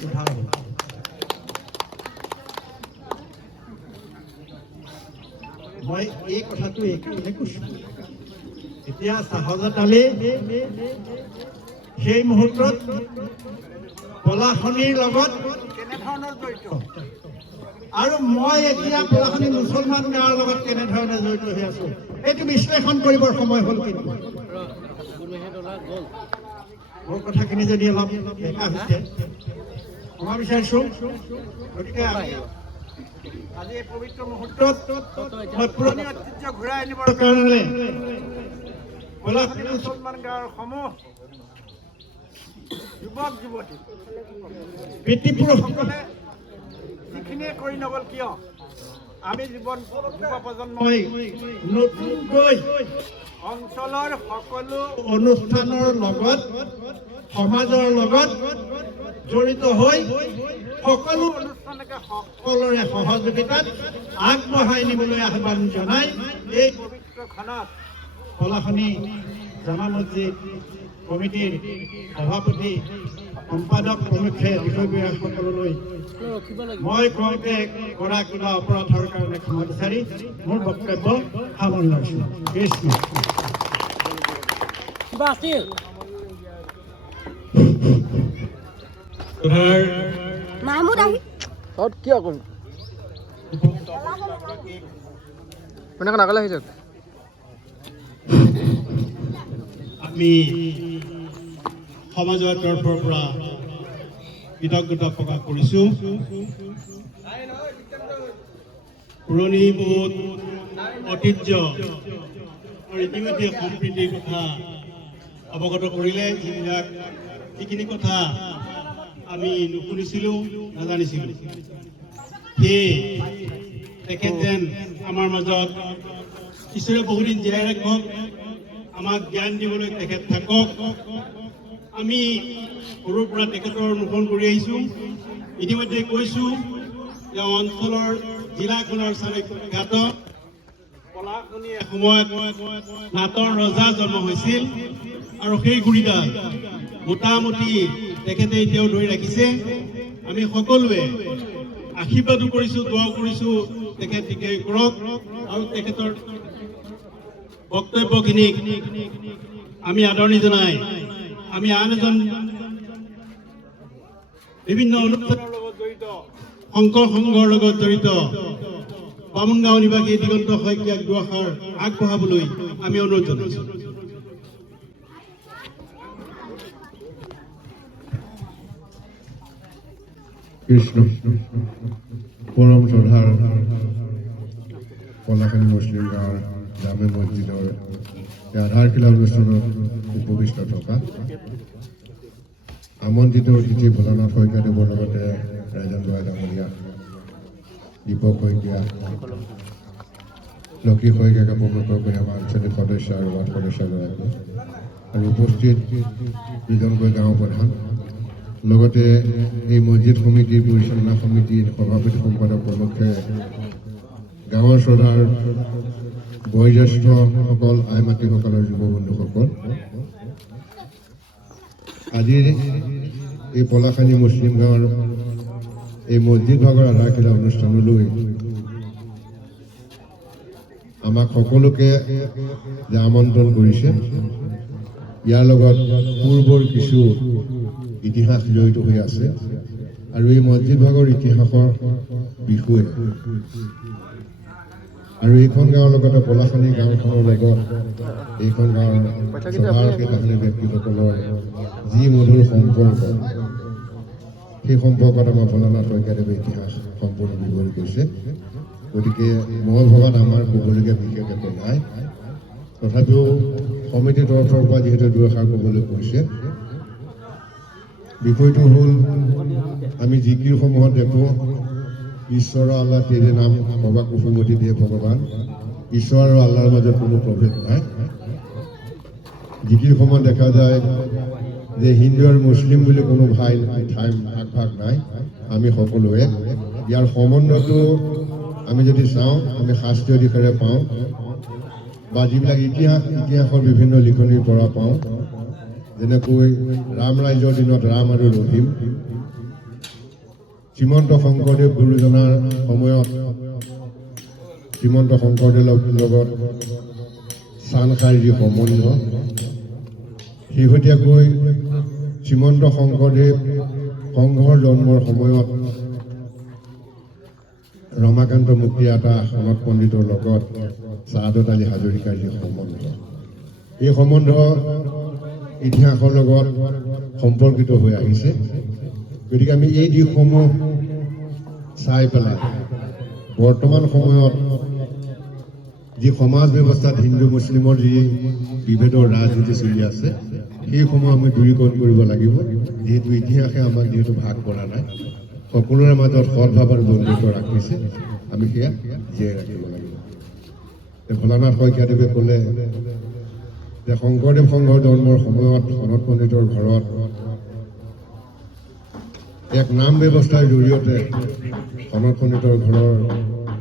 উদ্ধাৰ হ'ব। মই এই কথাটো এইকাৰণে কৈছো, এতিয়া চাহজাদ আলি সেই মুহূৰ্তত পলাশনিৰ লগত কেনেধৰণৰ জড়িত, আৰু মই এতিয়া পলাশনি মুছলমান গাঁৱৰ লগত কেনেধৰণে জড়িত হৈ আছো, এইটো বিশ্লেষণ কৰিবৰ সময় হ'ল। কিন্তু মোৰ কথাখিনি যদি অলপ বেকা হৈছে ক'ব বিচাৰিছো। গতিকে আজি এই পবিত্ৰ মুহূৰ্তত মই পুৰণি ঐতিহ্য ঘূৰাই আনিবৰ কাৰণে পলাশনি মুছলমান গাঁৱৰ সমূহ যুৱক যুৱতী পিতৃপুৰুষসকলে যিখিনিয়ে কৰি নগ'ল কিয়, আমি যুৱ প্ৰজন্মই নতুনকৈ অঞ্চলৰ সকলো অনুষ্ঠানৰ লগত সমাজৰ লগত জড়িত হৈ সকলো অনুষ্ঠানকে সকলোৰে সহযোগিতাত আগবঢ়াই নিবলৈ আহ্বান জনাই এই পবিত্ৰ খানাত পলাশনি জামা মছজিদ কমিটিৰ সভাপতি সম্পাদক প্ৰমুখ্যে বিষয়ববীয়াসকললৈ মই কওঁতে কৰা কিবা অপৰাধৰ কাৰণে ক্ষমা বিচাৰি মোৰ বক্তব্য সামৰি লৈছো। কৃষ্ণ। মাহমুদ আহি কিয় কৰিম মানে আগলৈ আহি যাওক। আমি সমাজৰ তৰফৰ পৰা কৃতজ্ঞতা প্ৰকাশ কৰিছো। পুৰণি বহুত ঐতিহ্য আৰু ইতিমধ্যে সম্প্ৰীতিৰ কথা অৱগত কৰিলে, যিবিলাক যিখিনি কথা আমি নুশুনিছিলো নাজানিছিলো, সেয়ে তেখেত যেন আমাৰ মাজত ঈশ্বৰে বহুদিন জীয়াই ৰাখক, আমাক জ্ঞান দিবলৈ তেখেত থাকক। আমি সৰুৰ পৰা তেখেতৰ অনুসৰণ কৰি আহিছো। ইতিমধ্যে কৈছো যে অঞ্চলৰ জিলাখনৰ চাৰিঘাট পলাশনি এসময়ত নাটৰ ৰজা জন্ম হৈছিল, আৰু সেই গুৰিডাল মোটামুটি তেখেতে এতিয়াও ধৰি ৰাখিছে। আমি সকলোৱে আশীৰ্বাদো কৰিছো, দোৱাও কৰিছো তেখেত দীৰ্ঘায়ু কৰক, আৰু তেখেতৰ বক্তব্যখিনিক আমি আদৰণি জনাই আমি আন এজন বিভিন্ন অনুষ্ঠানৰ লগত জড়িত শংকৰ সংঘৰ লগত জড়িত বামুণগাঁও নিবাসী দিগন্ত শইকীয়াক দুআষাৰ আগবঢ়াবলৈ আমি অনুৰোধ জনাইছো। কৃষ্ণ। পৰম শ্ৰদ্ধাৰ পলাশনি মুছলিম গাঁৱৰ জামে মছজিদৰ আধাৰশিলা অনুষ্ঠানত উপবিষ্ট থকা আমন্ত্ৰিত অতিথি ভোলানাথ শইকীয়াদেৱৰ লগতে ৰাইজন বৰা ডাঙৰীয়া, দীপক শইকীয়া, লক্ষী শইকীয়াকে প্ৰমুখ কৰি আমাৰ আঞ্চলিক সদস্য আৰু ৱাৰ্ড সদস্যগৰাকী, আৰু উপস্থিত দুজনকৈ গাঁও প্ৰধান, লগতে এই মছজিদ সমিতিৰ পৰিচালনা সমিতিৰ সভাপতি সম্পাদক প্ৰমুখ্যে গাঁৱৰ শ্ৰদ্ধাৰ বয়োজ্যেষ্ঠসকল, আই মাতৃসকলৰ যুৱ বন্ধুসকল, আজিৰ এই পলাশানী মুছলিম গাঁৱৰ এই মছজিদ ভাগৰ আধাৰশিলা অনুষ্ঠানলৈ আমাক সকলোকে যে আমন্ত্ৰণ কৰিছে, ইয়াৰ লগত পূৰ্বৰ কিছু ইতিহাস জড়িত হৈ আছে আৰু এই মছজিদ ভাগৰ ইতিহাসৰ বিষয়ে আৰু এইখন গাঁৱৰ লগতে পলাশানী গাঁওখনৰ লগত এইখন গাঁৱৰ সভাৰ কেইটাখানি ব্যক্তিসকলৰ যি মধুৰ সম্পৰ্ক, সেই সম্পৰ্কত আমাৰ ভোলানাথ শইকীয়াদেৱে ইতিহাস সম্পূৰ্ণ বিৱৰি কৰিছে। গতিকে মই ভবাত আমাৰ ক'বলগীয়া বিশেষ একো নাই। তথাপিও সমিতিৰ তৰফৰ পৰা যিহেতু দুআষাৰ ক'বলৈ কৈছে, বিষয়টো হ'ল আমি জিকিৰসমূহত দেখোঁ ঈশ্বৰ আল্লাহ তেৰে নাম ভবা কুসুমতি দিয়ে ভগৱান, ঈশ্বৰ আৰু আল্লাহৰ মাজত কোনো প্ৰভেদ নাই। জিকিৰসমূহত দেখা যায় যে হিন্দু আৰু মুছলিম বুলি কোনো ভাগ নাই, আমি সকলোৱে ইয়াৰ সম্বন্ধটো আমি যদি চাওঁ, আমি শাস্ত্ৰীয় দিশেৰে পাওঁ বা যিবিলাক ইতিহাসৰ বিভিন্ন লিখনিৰ পৰা পাওঁ, যেনেকৈ ৰাম ৰাজ্যৰ দিনত ৰাম আৰু ৰহিম, শ্ৰীমন্ত শংকৰদেৱ গুৰুজনাৰ সময়ত শ্ৰীমন্ত শংকৰদেৱৰ লগত চানখাইৰ যি সম্বন্ধ, শেহতীয়াকৈ শ্ৰীমন্ত শংকৰদেৱ সংঘৰ জন্মৰ সময়ত ৰমাকান্ত মুক্তিয়াতা সনত পণ্ডিতৰ লগত চাহাদত আলী হাজৰিকাৰ যি সম্বন্ধ, এই সম্বন্ধ ইতিহাসৰ লগত সম্পৰ্কিত হৈ আহিছে। গতিকে আমি এই দিশসমূহ চাই পেলাই বৰ্তমান সময়ত যি সমাজ ব্যৱস্থাত হিন্দু মুছলিমৰ যি বিভেদৰ ৰাজনীতি চলি আছে, সেইসমূহ আমি দূৰীকৰণ কৰিব লাগিব। যিহেতু ইতিহাসে আমাক যিহেতু ভাগ কৰা নাই, সকলোৰে মাজত সদ্ভাৱ আৰু বন্ধুত্ব ৰাখিছে, আমি সেয়া জীয়াই ৰাখিব লাগিব। ভোলানাথ শইকীয়াদেৱে ক'লে যে শংকৰদেৱ সংঘৰ জন্মৰ সময়ত সনত পণ্ডিতৰ ঘৰত এক নাম ব্যৱস্থাৰ জৰিয়তে সনত পণ্ডিতৰ ঘৰৰ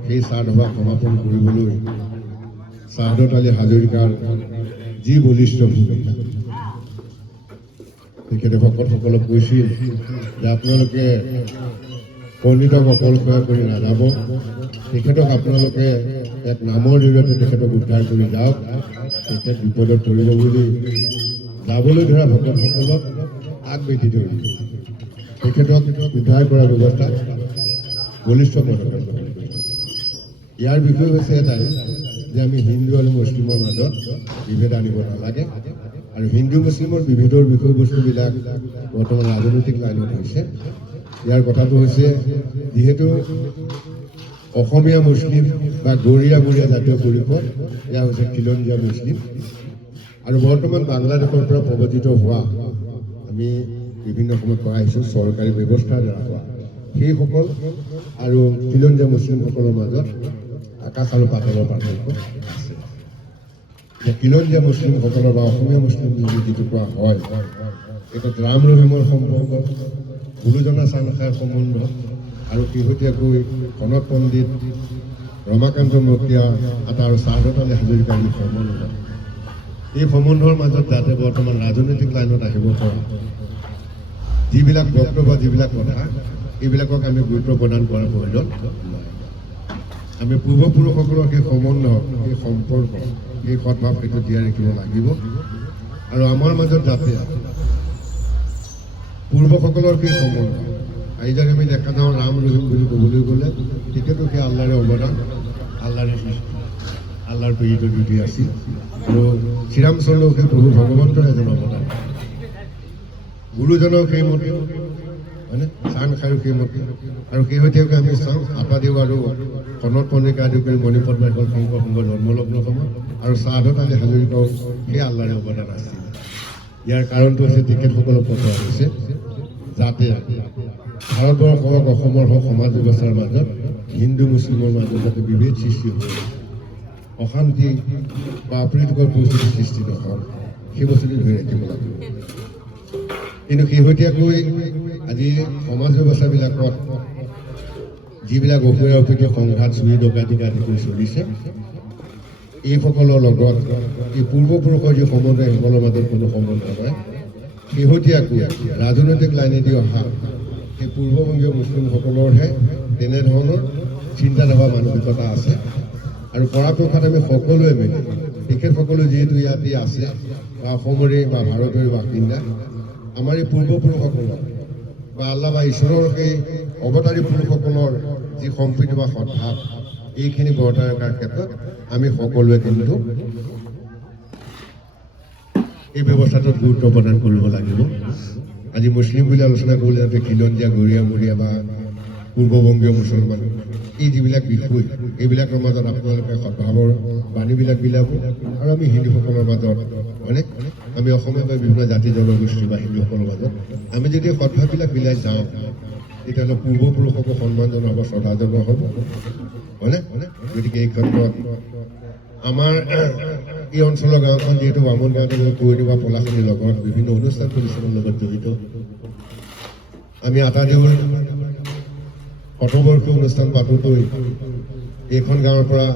সেই চাহসভা সমাপন কৰিবলৈ চাহাদত আলী হাজৰিকাৰ যি বলিষ্ঠ ভূমিকা, তেখেতে ভকতসকলক কৈছিল যে আপোনালোকে পণ্ডিতক অকলশৰে কৰি নাযাব, তেখেতক আপোনালোকে এক নামৰ জৰিয়তে তেখেতক উদ্ধাৰ কৰি যাওক, তেখেত বিপদত পৰিব বুলি যাবলৈ ধৰা ভকতসকলক আগবেঠি ধৰি তেখেতক উদ্ধাৰ কৰাৰ ব্যৱস্থা বলিষ্ঠ পদক্ষেপ গ্ৰহণ কৰিছে। ইয়াৰ বিষয় হৈছে এটাই যে আমি হিন্দু আৰু মুছলিমৰ মাজত বিভেদ আনিব নালাগে, আৰু হিন্দু মুছলিমৰ বিভেদৰ বিষয়বস্তুবিলাক বৰ্তমান ৰাজনৈতিক লাইনত হৈছে। ইয়াৰ কথাটো হৈছে, যিহেতু অসমীয়া মুছলিম বা গৰীয়া জাতীয় পৰিষদ, এয়া হৈছে খিলঞ্জীয়া মুছলিম, আৰু বৰ্তমান বাংলাদেশৰ পৰা প্ৰৱৰ্তিত হোৱা, আমি বিভিন্ন সময়ত কৈ আহিছোঁ চৰকাৰী ব্যৱস্থাৰ দ্বাৰা হোৱা, সেইসকল আৰু খিলঞ্জীয়া মুছলিমসকলৰ মাজত আকাশ আৰু পাতালৰ পাৰ্থক্য আছে। খিলঞ্জীয়া মুছলিমসকলৰ বা অসমীয়া মুছলিম বুলি যিটো কোৱা হয়, এটা ৰাম ৰহিমৰ সম্পৰ্ক, গুৰুজনা চানখাইৰ সম্বন্ধ, আৰু শেহতীয়াকৈ সনত পণ্ডিত ৰমাকান্ত মুক্তিয়াতা আৰু চাহাদত আলী হাজৰিকাৰ যি সম্বন্ধ, এই সম্বন্ধৰ মাজত যাতে বৰ্তমান ৰাজনৈতিক লাইনত আহিব পৰা যিবিলাক বক্তব্য, যিবিলাক কথা, এইবিলাকক আমি গুৰুত্ব প্ৰদান কৰাৰ প্ৰয়োজন নাই। আমি পূৰ্বপুৰুষসকলৰ সেই সম্বন্ধ, সেই সম্পৰ্ক, সেই সদ্ভাৱ সেইটো জীয়াই ৰাখিব লাগিব, আৰু আমাৰ মাজত যাতে পূৰ্বসকলৰ সেই সম্বন্ধ, আইজাক আমি দেখা যাওঁ ৰাম ৰহিম বুলি ক'বলৈ গ'লে তেখেতো সেই আল্লাৰে অৱদান, আল্লাৰে সৃষ্টি, আল্লাৰ প্ৰেৰিত দুটি আছিল, আৰু শ্ৰীৰামচন্দ্ৰও সেই প্ৰভু ভগৱন্তৰ এজন অৱদান, গুৰুজনক সেইমতে, হয়নে, চানখাইৰো সেইমতে। আৰু শেহতীয়াকৈ আমি চাওঁ আপাদেউ আৰু সনত পণ্ডিত আদি কৰি মণিপদ বাইকল শংকৰ সংঘৰ জন্মলগ্ন সময়, আৰু চাহাদত আলী হাজৰিকাও সেই আল্লাৰে অৱদান আছিল। ইয়াৰ কাৰণটো হৈছে তেখেতসকলক পঠোৱা হৈছে যাতে ভাৰতবৰ্ষ হওক, অসমৰ হওক, সমাজ ব্যৱস্থাৰ মাজত হিন্দু মুছলিমৰ মাজত যাতে বিভেদ সৃষ্টি হয়, অশান্তি বা অপ্ৰীতিকৰ পৰিস্থিতিৰ সৃষ্টি নহয়, সেই বস্তুটো ধৰি ৰাখিব লাগিব। কিন্তু শেহতীয়াকৈ আজি সমাজ ব্যৱস্থাবিলাকত যিবিলাক অসুয়া অপেক্ষা সংঘাত চুৰি ডকাইতি আদি কৰি চলিছে এইসকলৰ লগত এই পূৰ্বপুৰুষৰ যি সম্বন্ধ সেইসকলৰ মাজত কোনো সম্বন্ধ নাই শেহতীয়াকৈ ৰাজনৈতিক লাইনেদি অহা সেই পূৰ্ববংগীয় মুছলিমসকলৰহে তেনেধৰণৰ চিন্তাধাৰা মানসিকতা আছে আৰু পৰাপক্ষত আমি সকলোৱে মিলি তেখেতসকলো যিহেতু ইয়াতে আছে বা অসমৰে বা ভাৰতৰে বাসিন্দা আমাৰ এই পূৰ্বপুৰুষসকলৰ বা আল্লাহ বা ঈশ্বৰৰ সেই অৱতাৰী পুৰুষসকলৰ যি সম্প্ৰীতি বা সদ্ভাৱ এইখিনি বৰ্তাই ৰখাৰ ক্ষেত্ৰত আমি সকলোৱে কিন্তু এই ব্যৱস্থাটোত গুৰুত্ব প্ৰদান কৰিব লাগিব আজি মুছলিম বুলি আলোচনা কৰিলে যাতে খিলঞ্জীয়া গৰীয়ামৰীয়া বা পূৰ্ববংগীয় মুছলমান এই যিবিলাক বিষয় এইবিলাকৰ মাজত আপোনালোকে সদ্ভাৱৰ বাণীবিলাক বিলাব আৰু আমি হিন্দুসকলৰ মাজত হয়নে আমি অসমীয়া বা বিভিন্ন জাতি জনগোষ্ঠী বা হিন্দুসকলৰ মাজত আমি যদি সদ্ভাৱবিলাক বিলাই যাওঁ তেতিয়াহ'লে পূৰ্বপুৰুষকো সন্মান জনোৱা হ'ব শ্ৰদ্ধা জনোৱা হ'ব হয়নে গতিকে এই ক্ষেত্ৰত আমাৰ এই অঞ্চলৰ গাঁওখন যিহেতু বামুণ গাঁৱতে কৈৰি বা পলাশনিৰ লগত বিভিন্ন অনুষ্ঠান প্ৰতিষ্ঠানৰ লগত জড়িত আমি আটা দেউল শতবৰ্ষীয় অনুষ্ঠান পাতোঁকৈ এইখন গাঁৱৰ পৰা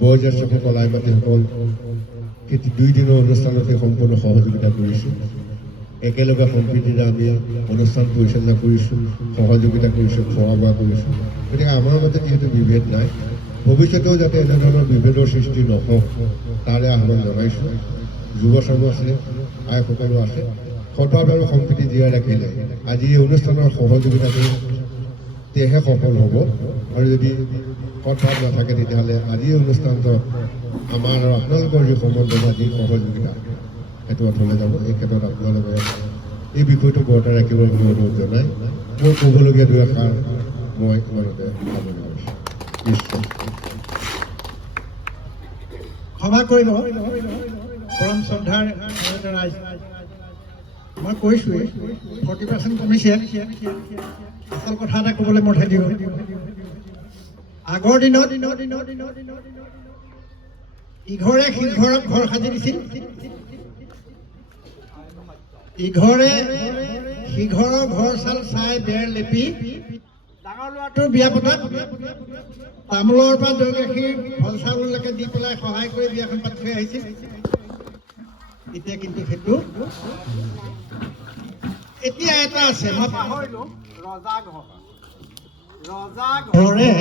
বয়োজ্যেষ্ঠসকল আই মাতৃসকল সেই 2 দিনৰ অনুষ্ঠানতে সম্পূৰ্ণ সহযোগিতা কৰিছোঁ একেলগে সম্প্ৰীতিৰে আমি অনুষ্ঠান পৰিচালনা কৰিছোঁ সহযোগিতা কৰিছোঁ খোৱা বোৱা কৰিছোঁ গতিকে আমাৰ মাজত যিহেতু বিভেদ নাই ভৱিষ্যতেও যাতে এনেধৰণৰ বিভেদৰ সৃষ্টি নহওক তাৰে আহ্বান জনাইছোঁ যুৱ চাম আছে আইসকলো আছে সদ্ভাৱ আৰু সম্প্ৰীতি জীয়াই ৰাখিলে আজি এই অনুষ্ঠানৰ সহযোগিতাটো তেহে সফল হ'ব আৰু যদি সদ্ভাৱ নাথাকে তেতিয়াহ'লে আজি এই অনুষ্ঠানটোত আমাৰ আৰু আপোনালোকৰ যি সম্বন্ধ বা যি সহযোগিতা সেইটো অথলে যাব এই ক্ষেত্ৰত আপোনালোকে এই বিষয়টো বৰ্তাই ৰাখিবলৈ মই অনুৰোধ জনাই মোৰ ক'বলগীয়া 2 এষাৰ মই ইমানতে সামৰণি কৰিছোঁ নিশ্চয় ক্ষমা কৰিব পৰম শ্ৰদ্ধাৰ ৰাইজ মই কৈছোঁৱেই 40% কমিছে আচল কথা এটা ক'বলৈ মই থাকিব আগৰ দিনত ইঘৰে সিঘৰক ঘৰ সাজি দিছিল ইঘৰে সিঘৰৰ ঘৰ চাল চাই বেৰ লেপি ডাঙৰ ল'ৰাটোৰ বিয়া পতাত তামোলৰ পৰা দৈ গাখীৰ ফল চাউললৈকে দি পেলাই সহায় কৰি বিয়াখন পাতি থৈ আহিছিল এতিয়া কিন্তু সেইটো এতিয়া এটা আছে মই পাহৰিলোঁ ৰজা ঘৰে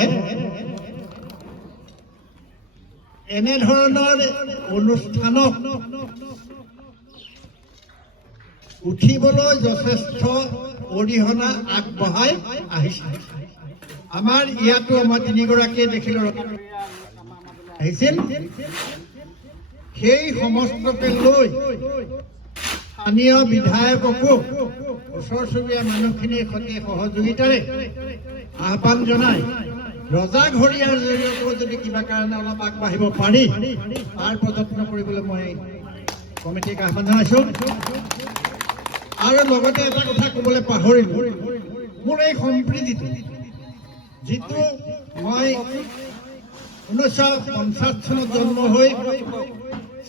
এনেধৰণৰ অনুষ্ঠানক উঠিবলৈ যথেষ্ট অৰিহণা আগবঢ়াই আহিছে আমাৰ ইয়াতো মই 3গৰাকীয়ে দেখিলোঁ আহিছিল সেই সমস্তকে লৈ স্থানীয় বিধায়ককো ওচৰ চুবুৰীয়া মানুহখিনিৰ সৈতে সহযোগিতাৰে আহ্বান জনাই ৰজাঘৰীয়াৰ জৰিয়তেও যদি কিবা কাৰণে অলপ আগবাঢ়িব পাৰি তাৰ প্ৰযত্ন কৰিবলৈ মই কমিটিক আহ্বান জনাইছোঁ আৰু লগতে এটা কথা ক'বলৈ পাহৰিলোঁ মোৰ এই সম্প্ৰীতিটো যিটো মই 1950 চনত জন্ম হৈ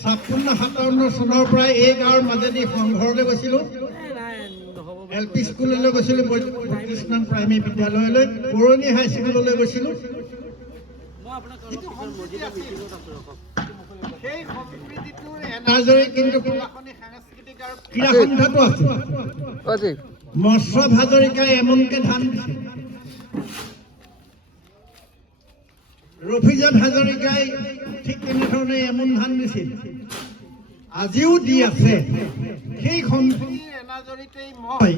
56-57 চনৰ পৰা এই গাঁৱৰ মাজেদি সংঘৰলৈ গৈছিলোঁ LP স্কুললৈ গৈছিলোঁ কৃষ্ণন প্ৰাইমেৰী বিদ্যালয়লৈ পুৰণি হাইস্কুললৈ গৈছিলোঁ সেই সম্প্ৰীতিটোৰ এনাজৰি কিন্তু সাংস্কৃতিক আৰু ক্ৰীড়া সন্ধ্যাটো আছে মৎস্য হাজৰিকাই এমনকে ধান দিছে ৰফিজান হাজৰিকাই ঠিক তেনেধৰণে এমন ধান দিছিল আজিও দি আছে সেই সম্প্ৰীতিৰ এনাজৰিতেই মই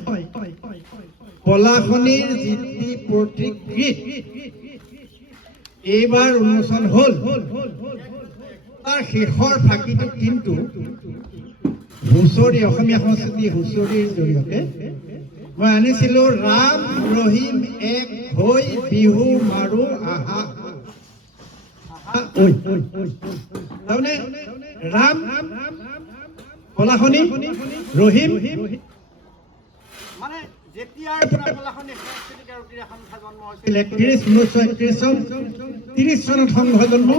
পলাশনিৰ যিটি প্ৰতিকৃত এইবাৰ উন্মোচন হ'ল তাৰ শেষৰ ফাঁকিটো কিন্তু হুঁচৰি অসমীয়া সংস্কৃতি হুঁচৰিৰ জৰিয়তে মই আনিছিলোঁ ৰাম ৰহিম এক হৈ বিহু মাৰো আহা তাৰমানে ৰাম পলাশনি ৰহিম মানে যেতিয়াৰ পৰা পলাশনি সাংস্কৃতিক আৰু ক্ৰীড়া সন্থা জন্ম হৈছিল 1931 চন 30 চনত সংঘ জন্ম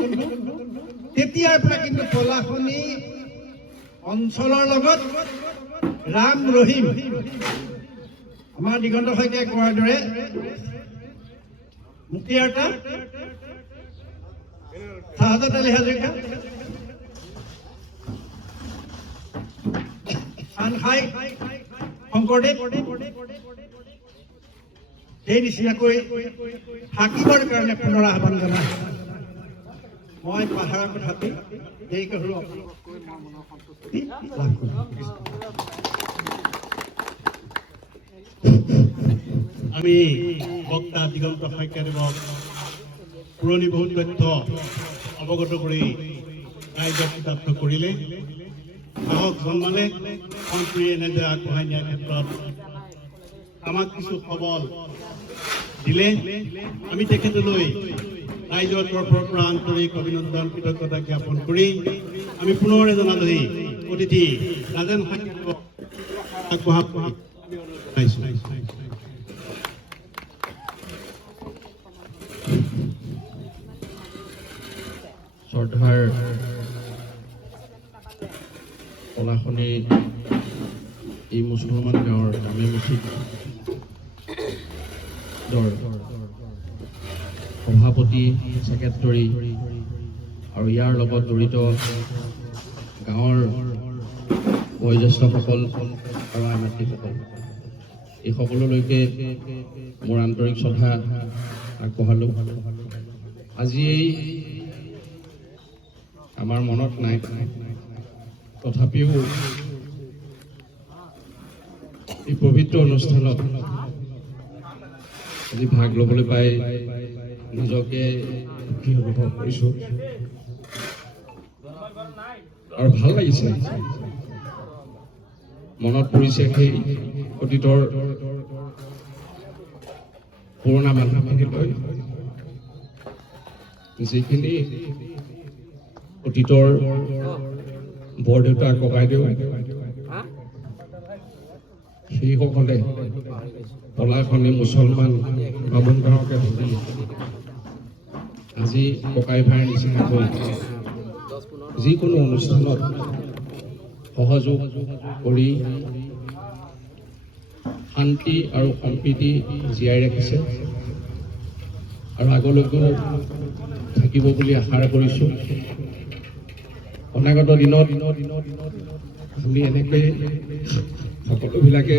তেতিয়াৰ পৰা কিন্তু পলাশনি অঞ্চলৰ লগত ৰাম ৰহিম আমাৰ দিগন্ত শইকীয়াই কোৱাৰ দৰে মুক্তিয়াৰ্তা শাহাদাত আলী হাজৰিকা চানখাই শংকৰদেৱ সেই নিচিনাকৈ থাকিবৰ কাৰণে পুনৰ আহ্বান জনাই মই পাহাৰৰ কথাতে দেৰিকৈ হ'লেও আপোনালোকক লাভ কৰিম। আমি বক্তা দিগন্ত শইকীয়াদেৱক পুৰণি বহুত তথ্য অৱগত কৰি ৰাইজক কৃতাৰ্থ কৰিলে, সাহস জন্মালে, মন্ত্ৰী এনেদৰে আগবঢ়াই নিয়াৰ ক্ষেত্ৰত আমাক কিছু সবল দিলে। আমি তেখেতলৈ ৰাইজৰ তৰফৰ পৰা আন্তৰিক অভিনন্দন কৃতজ্ঞতা জ্ঞাপন কৰি আমি পুনৰ এজন আলহী অতিথি ৰাজেন শইকীয়াদেৱক আগবঢ়াব পাইছোঁ। শ্ৰদ্ধাৰ পলাশনী এই মুছলমান গাঁৱৰ জামে মছজিদৰ সভাপতি, ছেক্ৰেটাৰী আৰু ইয়াৰ লগত জড়িত গাঁৱৰ বয়োজ্যেষ্ঠসকল আৰু আই মাতৃসকল, এই সকলোলৈকে মোৰ আন্তৰিক শ্ৰদ্ধা আগবঢ়ালোঁ। আজি এই আমাৰ মনত নাই, তথাপিও এই পবিত্ৰ অনুষ্ঠানত আজি ভাগ ল'বলৈ পাই নিজকে সুখী অনুভৱ কৰিছোঁ আৰু ভাল লাগিছে। মনত পৰিছে সেই অতীতৰ পুৰণা মানুহখিনিলৈ, যিখিনি অতীতৰ বৰদেউতা ককাইদেউ সেইসকলে পলাশনী মুছলমান বামুণ গাঁৱকে ধৰি আজি ককাই ভাইৰ নিচিনাকৈ যিকোনো অনুষ্ঠানত সহযোগ কৰি শান্তি আৰু সম্প্ৰীতি জীয়াই ৰাখিছে আৰু আগলৈকেও থাকিব বুলি আশা কৰিছোঁ। অনাগত দিনত আমি এনেকৈ সকলোবিলাকে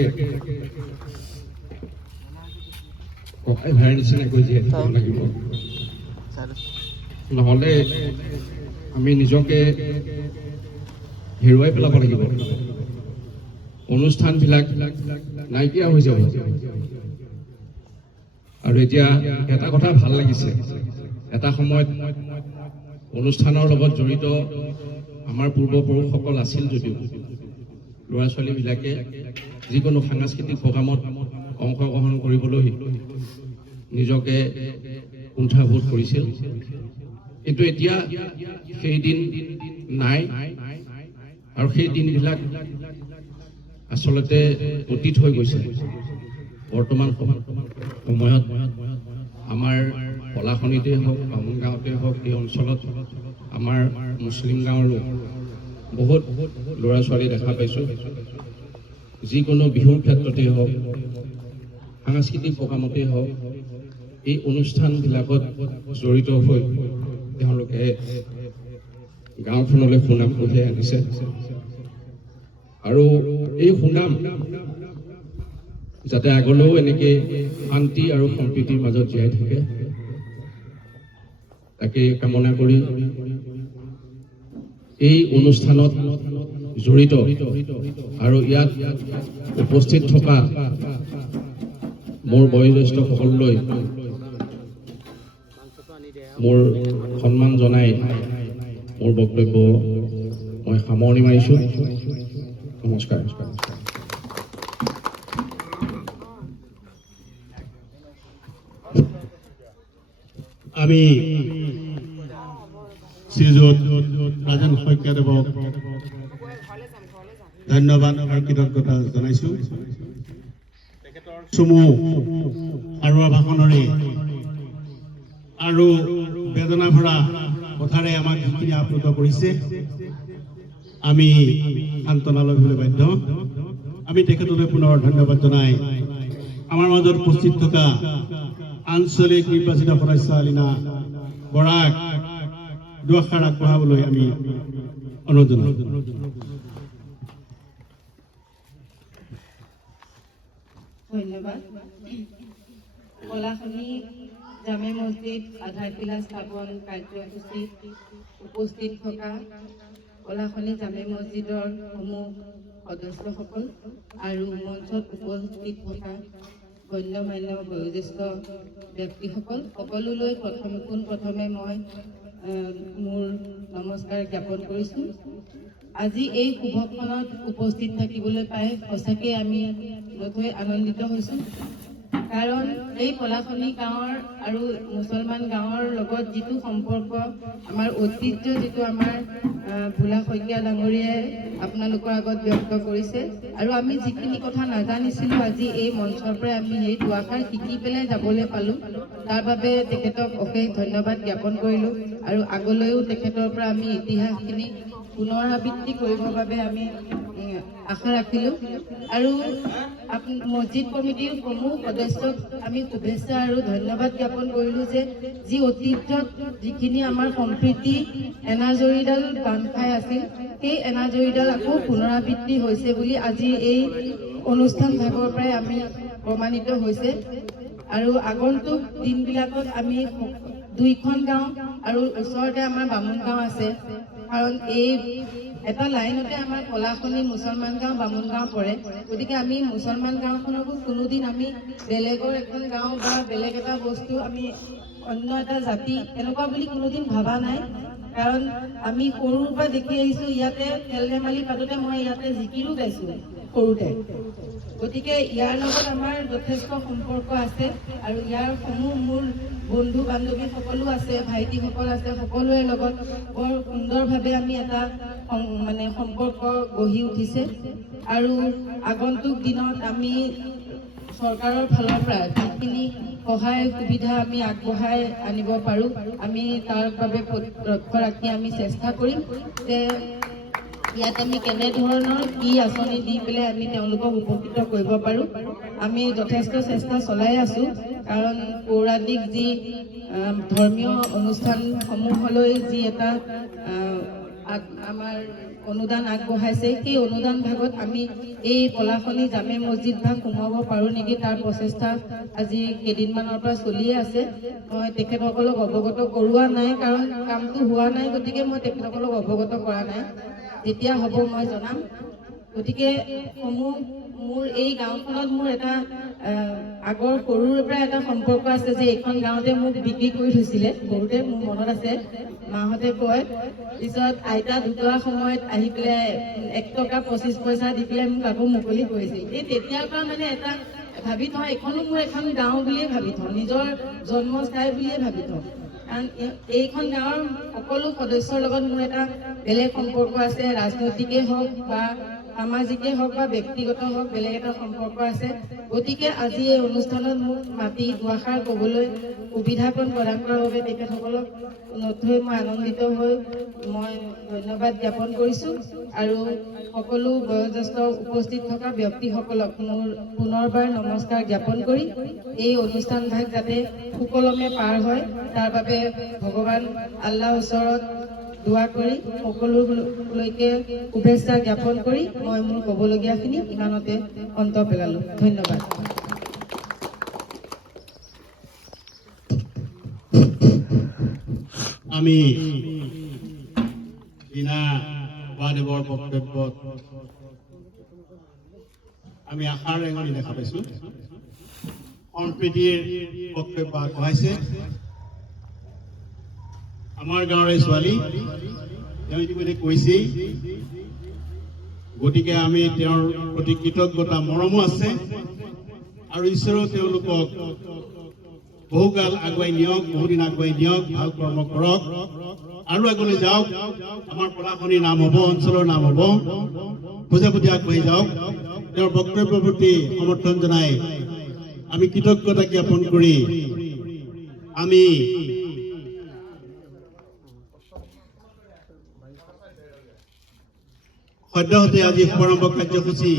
ককাই ভাইৰ নিচিনাকৈ জীয়াই থাকিব লাগিব, নহ'লে আমি নিজকে হেৰুৱাই পেলাব লাগিব, অনুষ্ঠানবিলাক নাইকিয়া হৈ যাব। আৰু এতিয়া এটা কথা ভাল লাগিছে, এটা সময়ত অনুষ্ঠানৰ লগত জড়িত আমাৰ পূৰ্বপুৰুষসকল আছিল যদিও ল'ৰা ছোৱালীবিলাকে যিকোনো সাংস্কৃতিক প্ৰগ্ৰামত অংশগ্ৰহণ কৰিবলৈ নিজকে কুণ্ঠাবোধ কৰিছিল, কিন্তু এতিয়া সেই দিন নাই আৰু সেই দিনবিলাক আচলতে অতীত হৈ গৈছে। বৰ্তমান সময়ত আমাৰ পলাশনীতে হওক, বামুণ গাঁৱতে হওক, এই অঞ্চলত আমাৰ মুছলিম গাঁৱৰো বহুত ল'ৰা ছোৱালী দেখা পাইছোঁ, যিকোনো বিহুৰ ক্ষেত্ৰতেই হওক, সাংস্কৃতিক প্ৰগ্ৰামতেই হওক, এই অনুষ্ঠানবিলাকত জড়িত হৈ তেওঁলোকে গাঁওখনলৈ সুনাম কঢ়িয়াই আনিছে আৰু এই সুনাম যাতে আগলৈও এনেকৈ শান্তি আৰু সম্প্ৰীতিৰ মাজত জীয়াই থাকে তাকে কামনা কৰি এই অনুষ্ঠানত জড়িত আৰু ইয়াত উপস্থিত থকা মোৰ বয়োজ্যেষ্ঠসকললৈ মোৰ সন্মান জনাই মোৰ বক্তব্য মই সামৰণি মাৰিছোঁ। নমস্কাৰ। আমি শ্ৰীযুত ৰাজেন শইকীয়াদেৱক ধন্যবাদ আৰু কৃতজ্ঞতা জনাইছোঁ। চমু সাৰুৱা ভাষণৰে আৰু বেদনা ভৰা কথাৰে আমাক যিখিনি আপ্লুত কৰিছে আমি সান্তনা ল'বলৈ বাধ্য। আমি তেখেতলৈ পুনৰ ধন্যবাদ জনাই আমাৰ মাজত উপস্থিত থকা আঞ্চলিক নিৰ্বাচিত সদস্য আলীনা বৰাক দুআষাৰ আগবঢ়াবলৈ আমি অনুৰোধ জনাইছোঁ। ধন্যবাদ। কলাখনি জামে মছজিদ আধাৰশিলা স্থাপন কাৰ্যসূচীত উপস্থিত থকা কলাখনি জামে মছজিদৰ সমূহ সদস্যসকল আৰু মঞ্চত উপস্থিত থকা গণ্যমান্য বয়োজ্যেষ্ঠ ব্যক্তিসকল সকলোলৈ পোনপ্ৰথমে মই মোৰ নমস্কাৰ জ্ঞাপন কৰিছোঁ। আজি এই শুভক্ষণত উপস্থিত থাকিবলৈ পাই সঁচাকৈ আমি নথৈ আনন্দিত হৈছোঁ। কাৰণ এই কলাখনি গাঁৱৰ আৰু মুছলমান গাঁৱৰ লগত যিটো সম্পৰ্ক, আমাৰ ঐতিহ্য যিটো আমাৰ ভোলা শইকীয়া ডাঙৰীয়াই আপোনালোকৰ আগত ব্যক্ত কৰিছে, আৰু আমি যিখিনি কথা নাজানিছিলোঁ আজি এই মঞ্চৰ পৰাই আমি সেই দুআষাৰ শিকি পেলাই যাবলৈ পালোঁ। তাৰ বাবে তেখেতক অশেষ ধন্যবাদ জ্ঞাপন কৰিলোঁ, আৰু আগলৈও তেখেতৰ পৰা আমি ইতিহাসখিনি পুনৰাবৃত্তি কৰিবৰ বাবে আমি আশা ৰাখিলোঁ। আৰু মছজিদ কমিটিৰ সমূহ সদস্যক আমি শুভেচ্ছা আৰু ধন্যবাদ জ্ঞাপন কৰিলোঁ যে যি ঐতিহ্যত যিখিনি আমাৰ সম্প্ৰীতি এনাজৰীডাল বান্ধ খাই আছিল, সেই এনাজৰীডাল আকৌ পুনৰাবৃত্তি হৈছে বুলি আজি এই অনুষ্ঠান ভাগৰ পৰাই আমি প্ৰমাণিত হৈছে। আৰু আগন্তুক দিনবিলাকত আমি দুইখন গাঁও আৰু ওচৰতে আমাৰ বামুণ গাঁও আছে, কাৰণ এই এটা লাইনতে আমাৰ কলাখনি মুছলমান গাঁও বামুণ গাঁও পৰে। গতিকে আমি মুছলমান গাঁওখনকো কোনোদিন আমি বেলেগৰ এখন গাঁও বা বেলেগ এটা বস্তু আমি অন্য এটা জাতি এনেকুৱা বুলি কোনোদিন ভবা নাই। কাৰণ আমি সৰুৰ পৰা দেখি আহিছোঁ, ইয়াতে খেল ধেমালি পাতোঁতে মই ইয়াতে জিকিৰো গাইছোঁ সৰুতে। গতিকে ইয়াৰ লগত আমাৰ যথেষ্ট সম্পৰ্ক আছে, আৰু ইয়াৰ সমূহ মোৰ বন্ধু বান্ধৱী সকলো আছে, ভাইটিসকল আছে, সকলোৰে লগত বৰ সুন্দৰভাৱে আমি এটা সম্পৰ্ক গঢ়ি উঠিছে। আৰু আগন্তুক দিনত আমি চৰকাৰৰ ফালৰ পৰা যিখিনি সহায় সুবিধা আমি আগবঢ়াই আনিব পাৰোঁ, আমি তাৰ বাবে লক্ষ্য ৰাখি আমি চেষ্টা কৰিম যে ইয়াত আমি কেনেধৰণৰ কি আঁচনি দি পেলাই আমি তেওঁলোকক উপকৃত কৰিব পাৰোঁ। আমি যথেষ্ট চেষ্টা চলাই আছোঁ, কাৰণ পৌৰাণিক যি ধৰ্মীয় অনুষ্ঠানসমূহলৈ যি এটা আমাৰ অনুদান আগবঢ়াইছে, সেই অনুদান ভাগত আমি এই কলাখনি জামে মছজিদ ভাগ সোমাব পাৰোঁ নেকি তাৰ প্ৰচেষ্টা আজি কেইদিনমানৰ পৰা চলিয়ে আছে। মই তেখেতসকলক অৱগত কৰোৱা নাই, কাৰণ কামটো হোৱা নাই, গতিকে মই তেখেতসকলক অৱগত কৰা নাই। যেতিয়া হ'ব মই জনাম। গতিকে মোৰ এই গাঁওখনত মোৰ এটা আগৰ সৰুৰ পৰা এটা সম্পৰ্ক আছে যে এইখন গাঁৱতে মোক বিক্ৰী কৰি থৈছিলে সৰুতে, মোৰ মনত আছে। মাহঁতে কয়, পিছত আইতা ঢুকোৱাৰ সময়ত আহি পেলাই 1 টকা 25 পইচা দি পেলাই মোক আকৌ মুকলি কৰিছিল। এই তেতিয়াৰ পৰা মানে এটা ভাবি থওঁ, এইখনো মোৰ এখন গাঁও বুলিয়ে ভাবি থওঁ, নিজৰ জন্মস্থান বুলিয়ে ভাবি থওঁ। কাৰণ এইখন গাঁৱৰ সকলো সদস্যৰ লগত মোৰ এটা বেলেগ সম্পৰ্ক আছে, ৰাজনৈতিকেই হওক বা সামাজিকেই হওক বা ব্যক্তিগত হওক, বেলেগ এটা সম্পৰ্ক আছে। গতিকে আজি এই অনুষ্ঠানত মোক মাতি দুআষাৰ ক'বলৈ সুবিধাকণ প্ৰদান কৰাৰ বাবে তেখেতসকলক নথৈ মই আনন্দিত হৈ মই ধন্যবাদ জ্ঞাপন কৰিছোঁ। আৰু সকলো বয়োজ্যেষ্ঠ উপস্থিত থকা ব্যক্তিসকলক মোৰ পুনৰবাৰ নমস্কাৰ জ্ঞাপন কৰি এই অনুষ্ঠান ভাগ যাতে সুকলমে পাৰ হয় তাৰ বাবে ভগৱান আল্লাহৰ ওচৰত দোৱা কৰি সকলোলৈকে শুভেচ্ছা জ্ঞাপন কৰি মই মোৰ ক'বলগীয়াখিনি ইমানতে অন্ত পেলালোঁ। ধন্যবাদ। আমি দিনা বাদেৱৰ বক্তব্যত আমি আশাৰ ৰেঙনি দেখা পাইছোঁ। সম্প্ৰীতিৰ বক্তব্য আগবঢ়াইছে আমাৰ গাঁৱৰে ছোৱালী, তেওঁ ইতিমধ্যে কৈছেই। গতিকে আমি তেওঁৰ প্ৰতি কৃতজ্ঞতা মৰমো আছে, আৰু ঈশ্বৰেও তেওঁলোকক বহুকাল আগুৱাই নিয়ক, বহুদিন আগুৱাই নিয়ক, ভাল কৰ্ম কৰক, আৰু আগলৈ যাওক। আমাৰ কলাখনিৰ নাম হ'ব, অঞ্চলৰ নাম হ'ব, বুজাবুজি আগবাঢ়ি যাওক। তেওঁৰ বক্তব্যৰ প্ৰতি সমৰ্থন জনাই আমি কৃতজ্ঞতা জ্ঞাপন কৰি আমি সদ্যহতে আজি শুভাৰম্ভ কাৰ্যসূচী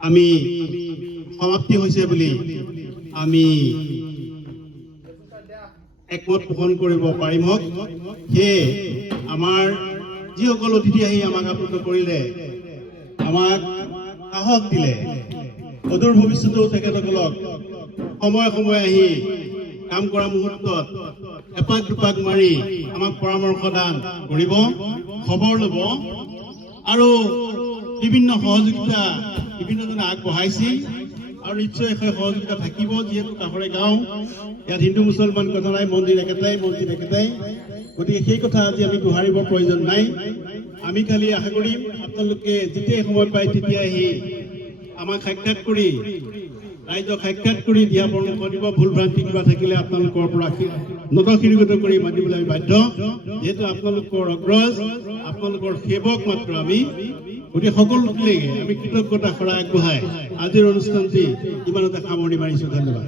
আমি সমাপ্তি হৈছে বুলি আমি একমত পোষণ কৰিব পাৰিম হওক। সেয়ে আমাৰ যিসকল অতিথি আহি আমাক আপ্লুত কৰিলে, আমাক সাহস দিলে, অদূৰ ভৱিষ্যতেও তেখেতসকলক সময়ে সময়ে আহি কাম কৰা মুহূৰ্তত এপাক দুপাক মাৰি আমাক পৰামৰ্শ দান কৰিব, খবৰ ল'ব আৰু বিভিন্ন সহযোগিতা বিভিন্নজনে আগবঢ়াইছিল আৰু নিশ্চয় সেই সহযোগিতা থাকিব। যিহেতু কাষৰে গাঁও, ইয়াত হিন্দু মুছলমান কথা নাই, মন্দিৰ একেটাই, মছজিদ একেটাই। গতিকে সেই কথা আজি আমি দোহাৰিবৰ প্ৰয়োজন নাই। আমি খালি আশা কৰিম আপোনালোকে যেতিয়াই সময় পায় তেতিয়াই আহি আমাক সাক্ষাৎ কৰি, ৰাইজক সাক্ষাৎ কৰি দিহা পৰামৰ্শ দিব। ভুল ভ্ৰান্তি কিবা থাকিলে আপোনালোকৰ পৰা নতশিৰোগত কৰি মাতিবলৈ আমি বাধ্য। যিহেতু আপোনালোকৰ অগ্ৰজ, আপোনালোকৰ সেৱক মাত্ৰ আমি। গতিকে সকলোকে আমি কৃতজ্ঞতা সৰাই আগবঢ়াই আজিৰ অনুষ্ঠানটি ইমানতে সামৰণি মাৰিছোঁ। ধন্যবাদ।